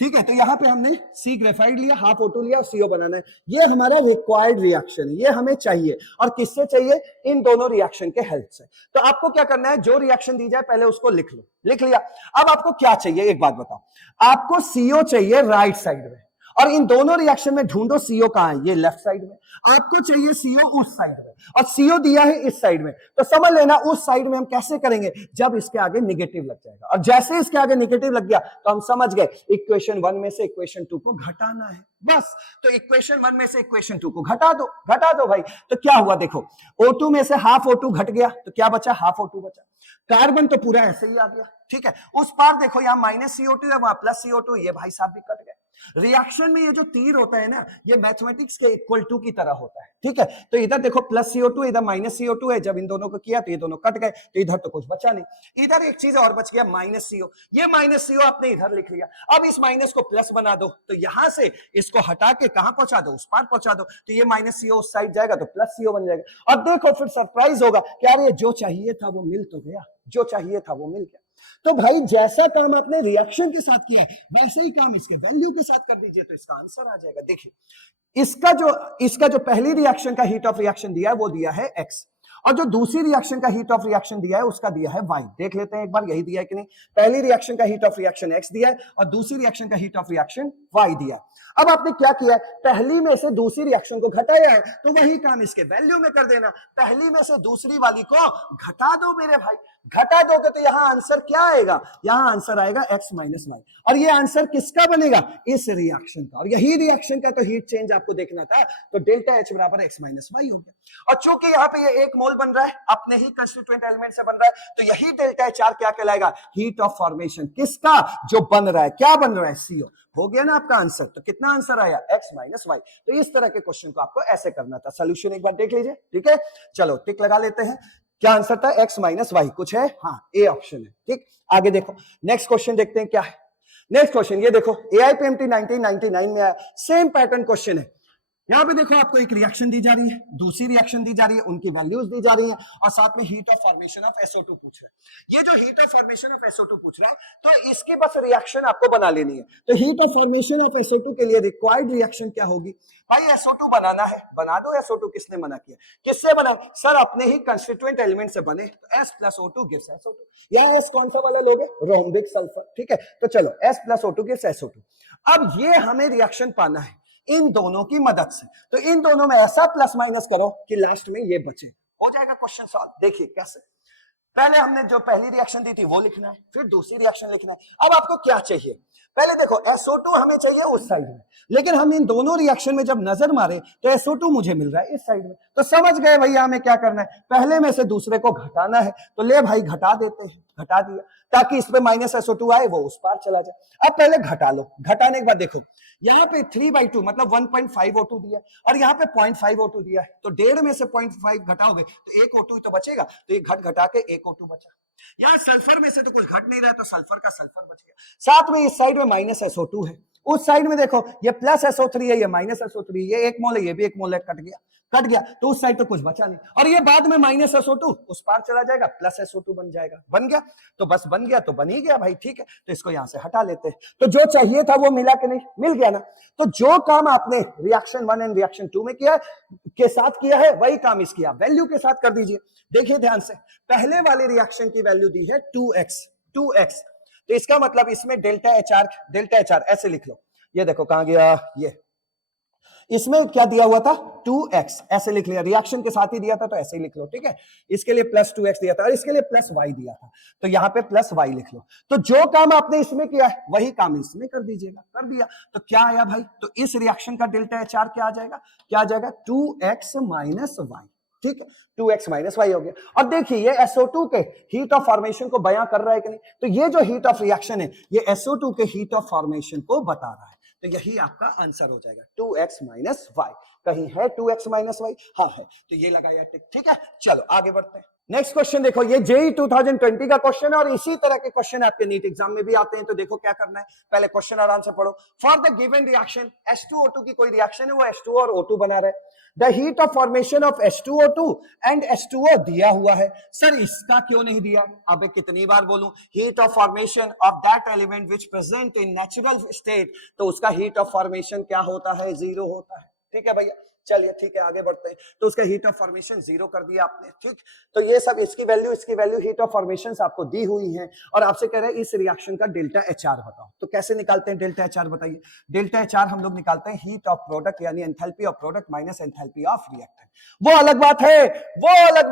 ठीक है। तो यहां पे हमने C ग्रेफाइट लिया, हाफ O2 लिया और CO बनाना है। ये हमारा रिक्वायर्ड रिएक्शन है, ये हमें चाहिए। और किससे चाहिए? इन दोनों रिएक्शन के हेल्प से। तो आपको क्या करना है? जो रिएक्शन दी जाए पहले उसको लिख लो। लिख लिया। अब आपको क्या चाहिए एक बात बताओ, आपको CO चाहिए राइट साइड में, और इन दोनों रिएक्शन में ढूंढो CO कहां है? ये लेफ्ट साइड में। आपको चाहिए CO उस साइड में, और CO दिया है इस साइड में। तो समझ लेना उस साइड में हम कैसे करेंगे? जब इसके आगे निगेटिव लग जाएगा, और जैसे इसके आगे निगेटिव लग गया तो हम समझ गए इक्वेशन 1 में से इक्वेशन 2 को घटाना है, बस। तो इक्वेशन 1 में से इक्वेशन 2 को घटा दो भाई। तो क्या हुआ देखो, O2 में से हाफ O2 घट गया तो क्या बचा? हाफ O2 बचा। कार्बन तो पूरा ऐसे ही आ गया, ठीक है। उस पार देखो यहाँ -CO2 है, वहां प्लस CO2, ये भाई साहब भी कट गए। रिएक्शन में ये जो तीर होता है ना, ये मैथमेटिक्स के इक्वल टू की तरह होता है, ठीक है। तो इधर देखो प्लस CO2, इधर -CO2 है। जब इन दोनों को किया तो ये दोनों कट गए, तो इधर तो कुछ बचा नहीं। इधर एक चीज और बच गया, -CO। ये -CO आपने इधर लिख लिया। अब इस माइनस को प्लस बना दो, तो यहां से इसको हटा के कहां पहुंचा दो? उस पार पहुंचा दो। तो ये -CO उस साइड जाएगा तो +CO बन जाएगा। अब देखो फिर सरप्राइज होगा कि यार ये जो चाहिए था वो मिल तो गया, जो चाहिए था वो मिल गया। तो भाई जैसा काम आपने रिएक्शन के साथ किया है वैसे ही काम इसके वैल्यू के साथ कर दीजिए, तो इसका आंसर आ जाएगा। देखिए इसका जो पहली रिएक्शन का हीट ऑफ रिएक्शन दिया है वो दिया है X, और जो दूसरी रिएक्शन का हीट ऑफ रिएक्शन दिया है उसका दिया है Y। देख लेते हैं एक बार यही दिया है कि नहीं। पहली रिएक्शन का हीट ऑफ रिएक्शन X दिया है और दूसरी रिएक्शन का हीट ऑफ रिएक्शन Y दिया है। अब आपने क्या किया है? पहली में से दूसरी रिएक्शन को घटाया है, तो वही काम इसके वैल्यू में कर देना। पहली में से दूसरी वाली को घटा दो मेरे भाई, घटा दोगे तो यहां आंसर क्या आएगा? यहां आंसर आएगा X माइनस वाई, और ये आंसर किसका बनेगा? इस रिएक्शन का। और यही रिएक्शन का तो हीट चेंज आपको देखना था, तो डेल्टा H बराबर X माइनस वाई हो गया। और चूंकि यहाँ पे ये 1 मोल बन रहा है, अपने ही कंस्टिट्यूएंट एलिमेंट से बन रहा है, तो यही डेल्टा H क्या कहलाएगा? हीट ऑफ फॉर्मेशन किसका? जो बन रहा है। क्या बन रहा है? CO। हो गया ना आपका आंसर। तो कितना आंसर आया? X minus Y. तो इस तरह के क्वेश्चन को आपको ऐसे करना था। सोल्यूशन एक बार देख लीजिए, ठीक है। चलो टिक लगा लेते हैं। क्या आंसर था? X minus Y. कुछ है? हाँ, ए ऑप्शन है, ठीक। आगे देखो, नेक्स्ट क्वेश्चन देखते हैं क्या है। नेक्स्ट क्वेश्चन ये देखो, AIPMT 1999 में आया, सेम पैटर्न क्वेश्चन है। यहां पे देखो आपको एक रिएक्शन दी जा रही है, दूसरी रिएक्शन दी जा रही है, उनकी वैल्यूज दी जा रही हैं, और साथ में heat of formation of SO2 पूछ रहा है। ये जो heat of formation of SO2 पूछ रहा है, तो इसकी बस रिएक्शन आपको बना लेनी है। तो heat of formation of SO2 के लिए रिक्वायर्ड रिएक्शन क्या होगी? भाई SO2 बनाना है, बना दो। SO2 किसने मना किया? किससे बना? सर अपने ही कंस्टिट्यूएंट एलिमेंट से बने, तो S plus O2 gives SO2। यह S कौन सा वाला लोगे? रोम्बिक सल्फर, ठीक है। तो चलो S plus O2 gives SO2। अब ये हमें रिएक्शन पाना है इन दोनों की मदद से। तो इन दोनों में ऐसा प्लस माइनस करो कि लास्ट में ये बचे। Question solve. देखिए कैसे, पहले हमने जो पहली रिएक्शन दी थी वो लिखना है, फिर दूसरी रिएक्शन लिखना है। अब आपको क्या चाहिए, पहले देखो SO2 हमें चाहिए उस साइड में, लेकिन हम इन दोनों रिएक्शन में जब नजर मारे तो SO2 मुझे मिल रहा है इस साइड में, तो समझ गए भैया हमें क्या करना है, पहले में से दूसरे को घटाना है। तो ले भाई घटा देते हैं, घटा दिया ताकि इसमें -SO2 आए, वो उस पार चला जाए। अब पहले घटा लो, घटाने के बाद देखो यहाँ पे 3/2 मतलब 1.5 O2 दिया और यहाँ पे 0.5 O2 दिया है, तो 1.5 में से 0.5 घटाओगे तो 1 O2 तो बचेगा, तो ये घटा के 1 O2 बचा। यहाँ सल्फर में से तो कुछ घट नहीं रहा, तो सल्फर का सल्फर बच गया। साथ में इस साइड में -SO2 है, उस साइड में देखो ये +SO3 है, ये -SO3, ये 1 मोल है, ये भी 1 मोल है, कट गया, तो उस साइड तो कुछ बचा नहीं, और ये बाद में -SO2 उस पार चला जाएगा, +SO2 बन जाएगा, बन गया तो बस बन गया तो बन ही गया भाई, ठीक है। तो इसको यहां से हटा लेते हैं, तो जो चाहिए था वो मिला कि नहीं, मिल गया ना। तो जो काम आपने रिएक्शन 1 एंड रिएक्शन 2 में किया के साथ किया है, वही काम इसकी आप वैल्यू के साथ कर दीजिए। देखिए ध्यान से, पहले वाले रिएक्शन की वैल्यू दी है 2x, तो इसका मतलब इसमें डेल्टा एच आर ऐसे लिख लो, ये देखो कहां गया, ये इसमें क्या दिया हुआ था 2x, ऐसे लिख लिया, रिएक्शन के साथ ही दिया था तो ऐसे ही लिख लो, ठीक है। इसके लिए +2x दिया था और इसके लिए +y दिया था, तो यहाँ पे +y लिख लो। तो जो काम आपने इसमें किया है वही काम इसमें कर दीजिएगा, कर दिया तो क्या आया भाई, तो इस रिएक्शन का डेल्टा एच आर क्या आ जाएगा, 2x - y, ठीक है, 2x - y हो गया। अब देखिए ये SO2 के हीट ऑफ फॉर्मेशन को बयां कर रहा है कि नहीं, तो ये जो हीट ऑफ रिएक्शन है ये SO2 के हीट ऑफ फॉर्मेशन को बता रहा है, तो यही आपका आंसर हो जाएगा 2x - y। कहीं है 2x - y, हाँ है, तो ये लगाया टिक, ठीक है। चलो आगे बढ़ते हैं, नेक्स्ट क्वेश्चन देखो, ये JEE 2020 का क्वेश्चन है और इसी तरह के क्वेश्चन आपके नीट एग्जाम में भी आते हैं। तो देखो क्या करना है, पहले क्वेश्चन आराम से पढ़ो। For the given reaction H2O2 की कोई रिएक्शन है, वो H2O और O2 बना रहा है, the heat of formation of H2O2 and H2O दिया हुआ है। सर इसका क्यों नहीं दिया, अब कितनी बार बोलूं, heat of formation of that element which present in natural state, तो उसका हीट ऑफ फॉर्मेशन क्या होता है, 0 होता है, ठीक है भैया। चलिए ठीक है आगे बढ़ते हैं, तो उसका हीट ऑफ फॉर्मेशन 0 कर दिया आपने, ठीक। तो ये सब इसकी वैल्यू हीट ऑफ फॉर्मेशन आपको दी हुई है और आपसे कह रहे हैं इस रिएक्शन का डेल्टा एच आर बताओ। तो कैसे निकालते हैं डेल्टा एच आर, बताइए। डेल्टा एच आर हम लोग निकालते हैं हीट ऑफ प्रोडक्ट यानी enthalpy of product minus enthalpy of reactant. वो अलग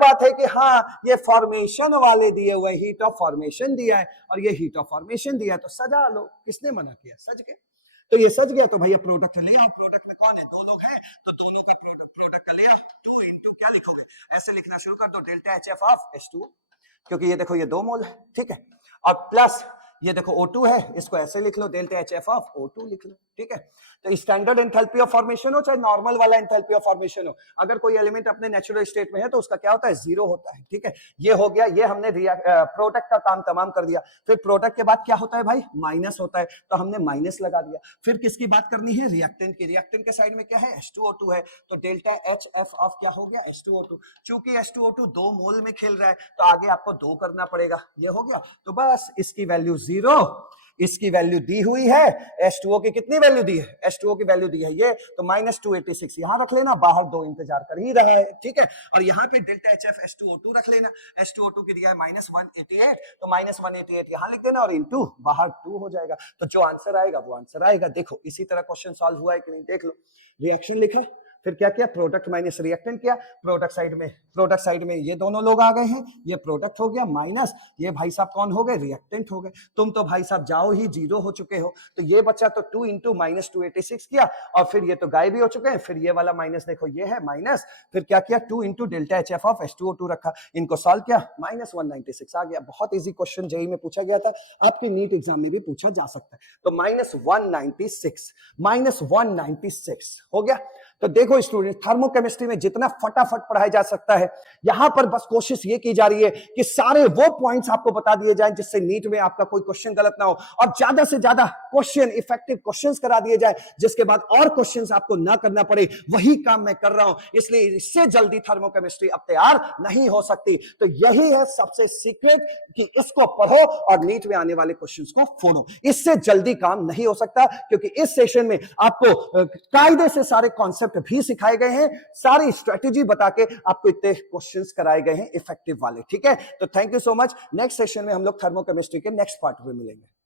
बात है कि हाँ ये फॉर्मेशन वाले दिए हुए हीट ऑफ फॉर्मेशन दिया है और ये हीट ऑफ फॉर्मेशन दिया है, तो सजा लो, किसने मना किया, सज के, तो ये सज गया, तो भैया प्रोडक्ट ले आओ। प्रोडक्ट में कौन है, दो लोग हैं, तो दोनों का प्रोडक्ट का ले आओ, 2 इंटू क्या लिखोगे, ऐसे लिखना शुरू कर दो, डेल्टा HF ऑफ H2O, क्योंकि ये देखो ये 2 मोल है, ठीक है, और प्लस ये देखो O2 है, इसको ऐसे लिख लो, डेल्टा HF ऑफ O2 लिख लो, ठीक है। तो स्टैंडर्ड एंथैल्पी ऑफ फॉर्मेशन हो चाहे नॉर्मल वाला एंथैल्पी ऑफ फॉर्मेशन हो, अगर कोई एलिमेंट अपने नेचुरल स्टेट में है तो उसका क्या होता है, 0 होता है, ठीक है। ये हो गया, ये हमने प्रोडक्ट का काम तमाम कर दिया। फिर प्रोडक्ट के बाद क्या होता है भाई, माइनस होता है, तो हमने माइनस लगा दिया। फिर किसकी बात करनी है, रिएक्टेंट की। रिएक्टेंट के साइड में क्या है, H2O2 है, तो डेल्टा HF ऑफ क्या हो गया, H2O2। चूंकि H2O2 2 मोल में खेल रहा है तो आगे आपको 2 करना पड़ेगा, ये हो गया। तो बस इसकी वैल्यू 0, इसकी वैल्यू दी हुई है, H2O की कितनी वैल्यू दी है, H2O की वैल्यू दी है ये, तो -286 यहां रख लेना, बाहर 2 इंतजार कर ही रहा है, ठीक है। और यहां पे डेल्टा HF H2O2 रख लेना, H2O2 की दिया है -188, तो -188 यहां लिख देना और इनटू बाहर 2 हो जाएगा, तो जो आंसर आएगा वो आंसर आएगा। देखो इसी तरह क्वेश्चन सॉल्व हुआ है कि नहीं, देख लो। रिएक्शन लिखा, फिर क्या किया, प्रोडक्ट माइनस रिएक्टेंट किया, प्रोडक्ट साइड में ये दोनों लोग आ गए हैं, ये प्रोडक्ट हो गया माइनस, ये भाई साहब कौन हो गए, रिएक्टेंट हो गए। तुम तो भाई साहब जाओ ही 0 हो चुके हो, तो ये बचा तो 2 इंटू -286 किया, और फिर ये तो गायब भी हो चुके हैं। फिर ये वाला माइनस देखो, ये है माइनस, फिर क्या किया, 2 into delta HF of H2O2 रखा, इनको सॉल्व किया, -196 आ गया। बहुत इजी क्वेश्चन जेईई में पूछा गया था, आपके नीट एग्जाम में भी पूछा जा सकता है। तो -196 हो गया। तो देखो स्टूडेंट, थर्मोकेमिस्ट्री में जितना फटाफट पढ़ाया जा सकता है, यहां पर बस कोशिश ये की जा रही है कि सारे वो पॉइंट्स आपको बता दिए जाएं जिससे नीट में आपका कोई क्वेश्चन गलत ना हो, और ज्यादा से ज्यादा क्वेश्चन, इफेक्टिव क्वेश्चंस करा दिए जाए, जिसके बाद और क्वेश्चंस आपको ना करना पड़े। वही काम मैं कर रहा हूं, इसलिए इससे जल्दी थर्मोकेमिस्ट्री अब तैयार नहीं हो सकती। तो यही है सबसे सीक्रेट कि इसको पढ़ो और नीट में आने वाले क्वेश्चंस को फोड़ो। इससे जल्दी काम नहीं हो सकता, क्योंकि इस सेशन में आपको कायदे से सारे कॉन्सेप्ट भी सिखाए गए हैं, सारी स्ट्रेटेजी बता के आपको इतने क्वेश्चंस कराए गए हैं इफेक्टिव वाले, ठीक है। तो thank you so much. Next session में हम लोग थर्मोकेमिस्ट्री के नेक्स्ट पार्ट में मिलेंगे।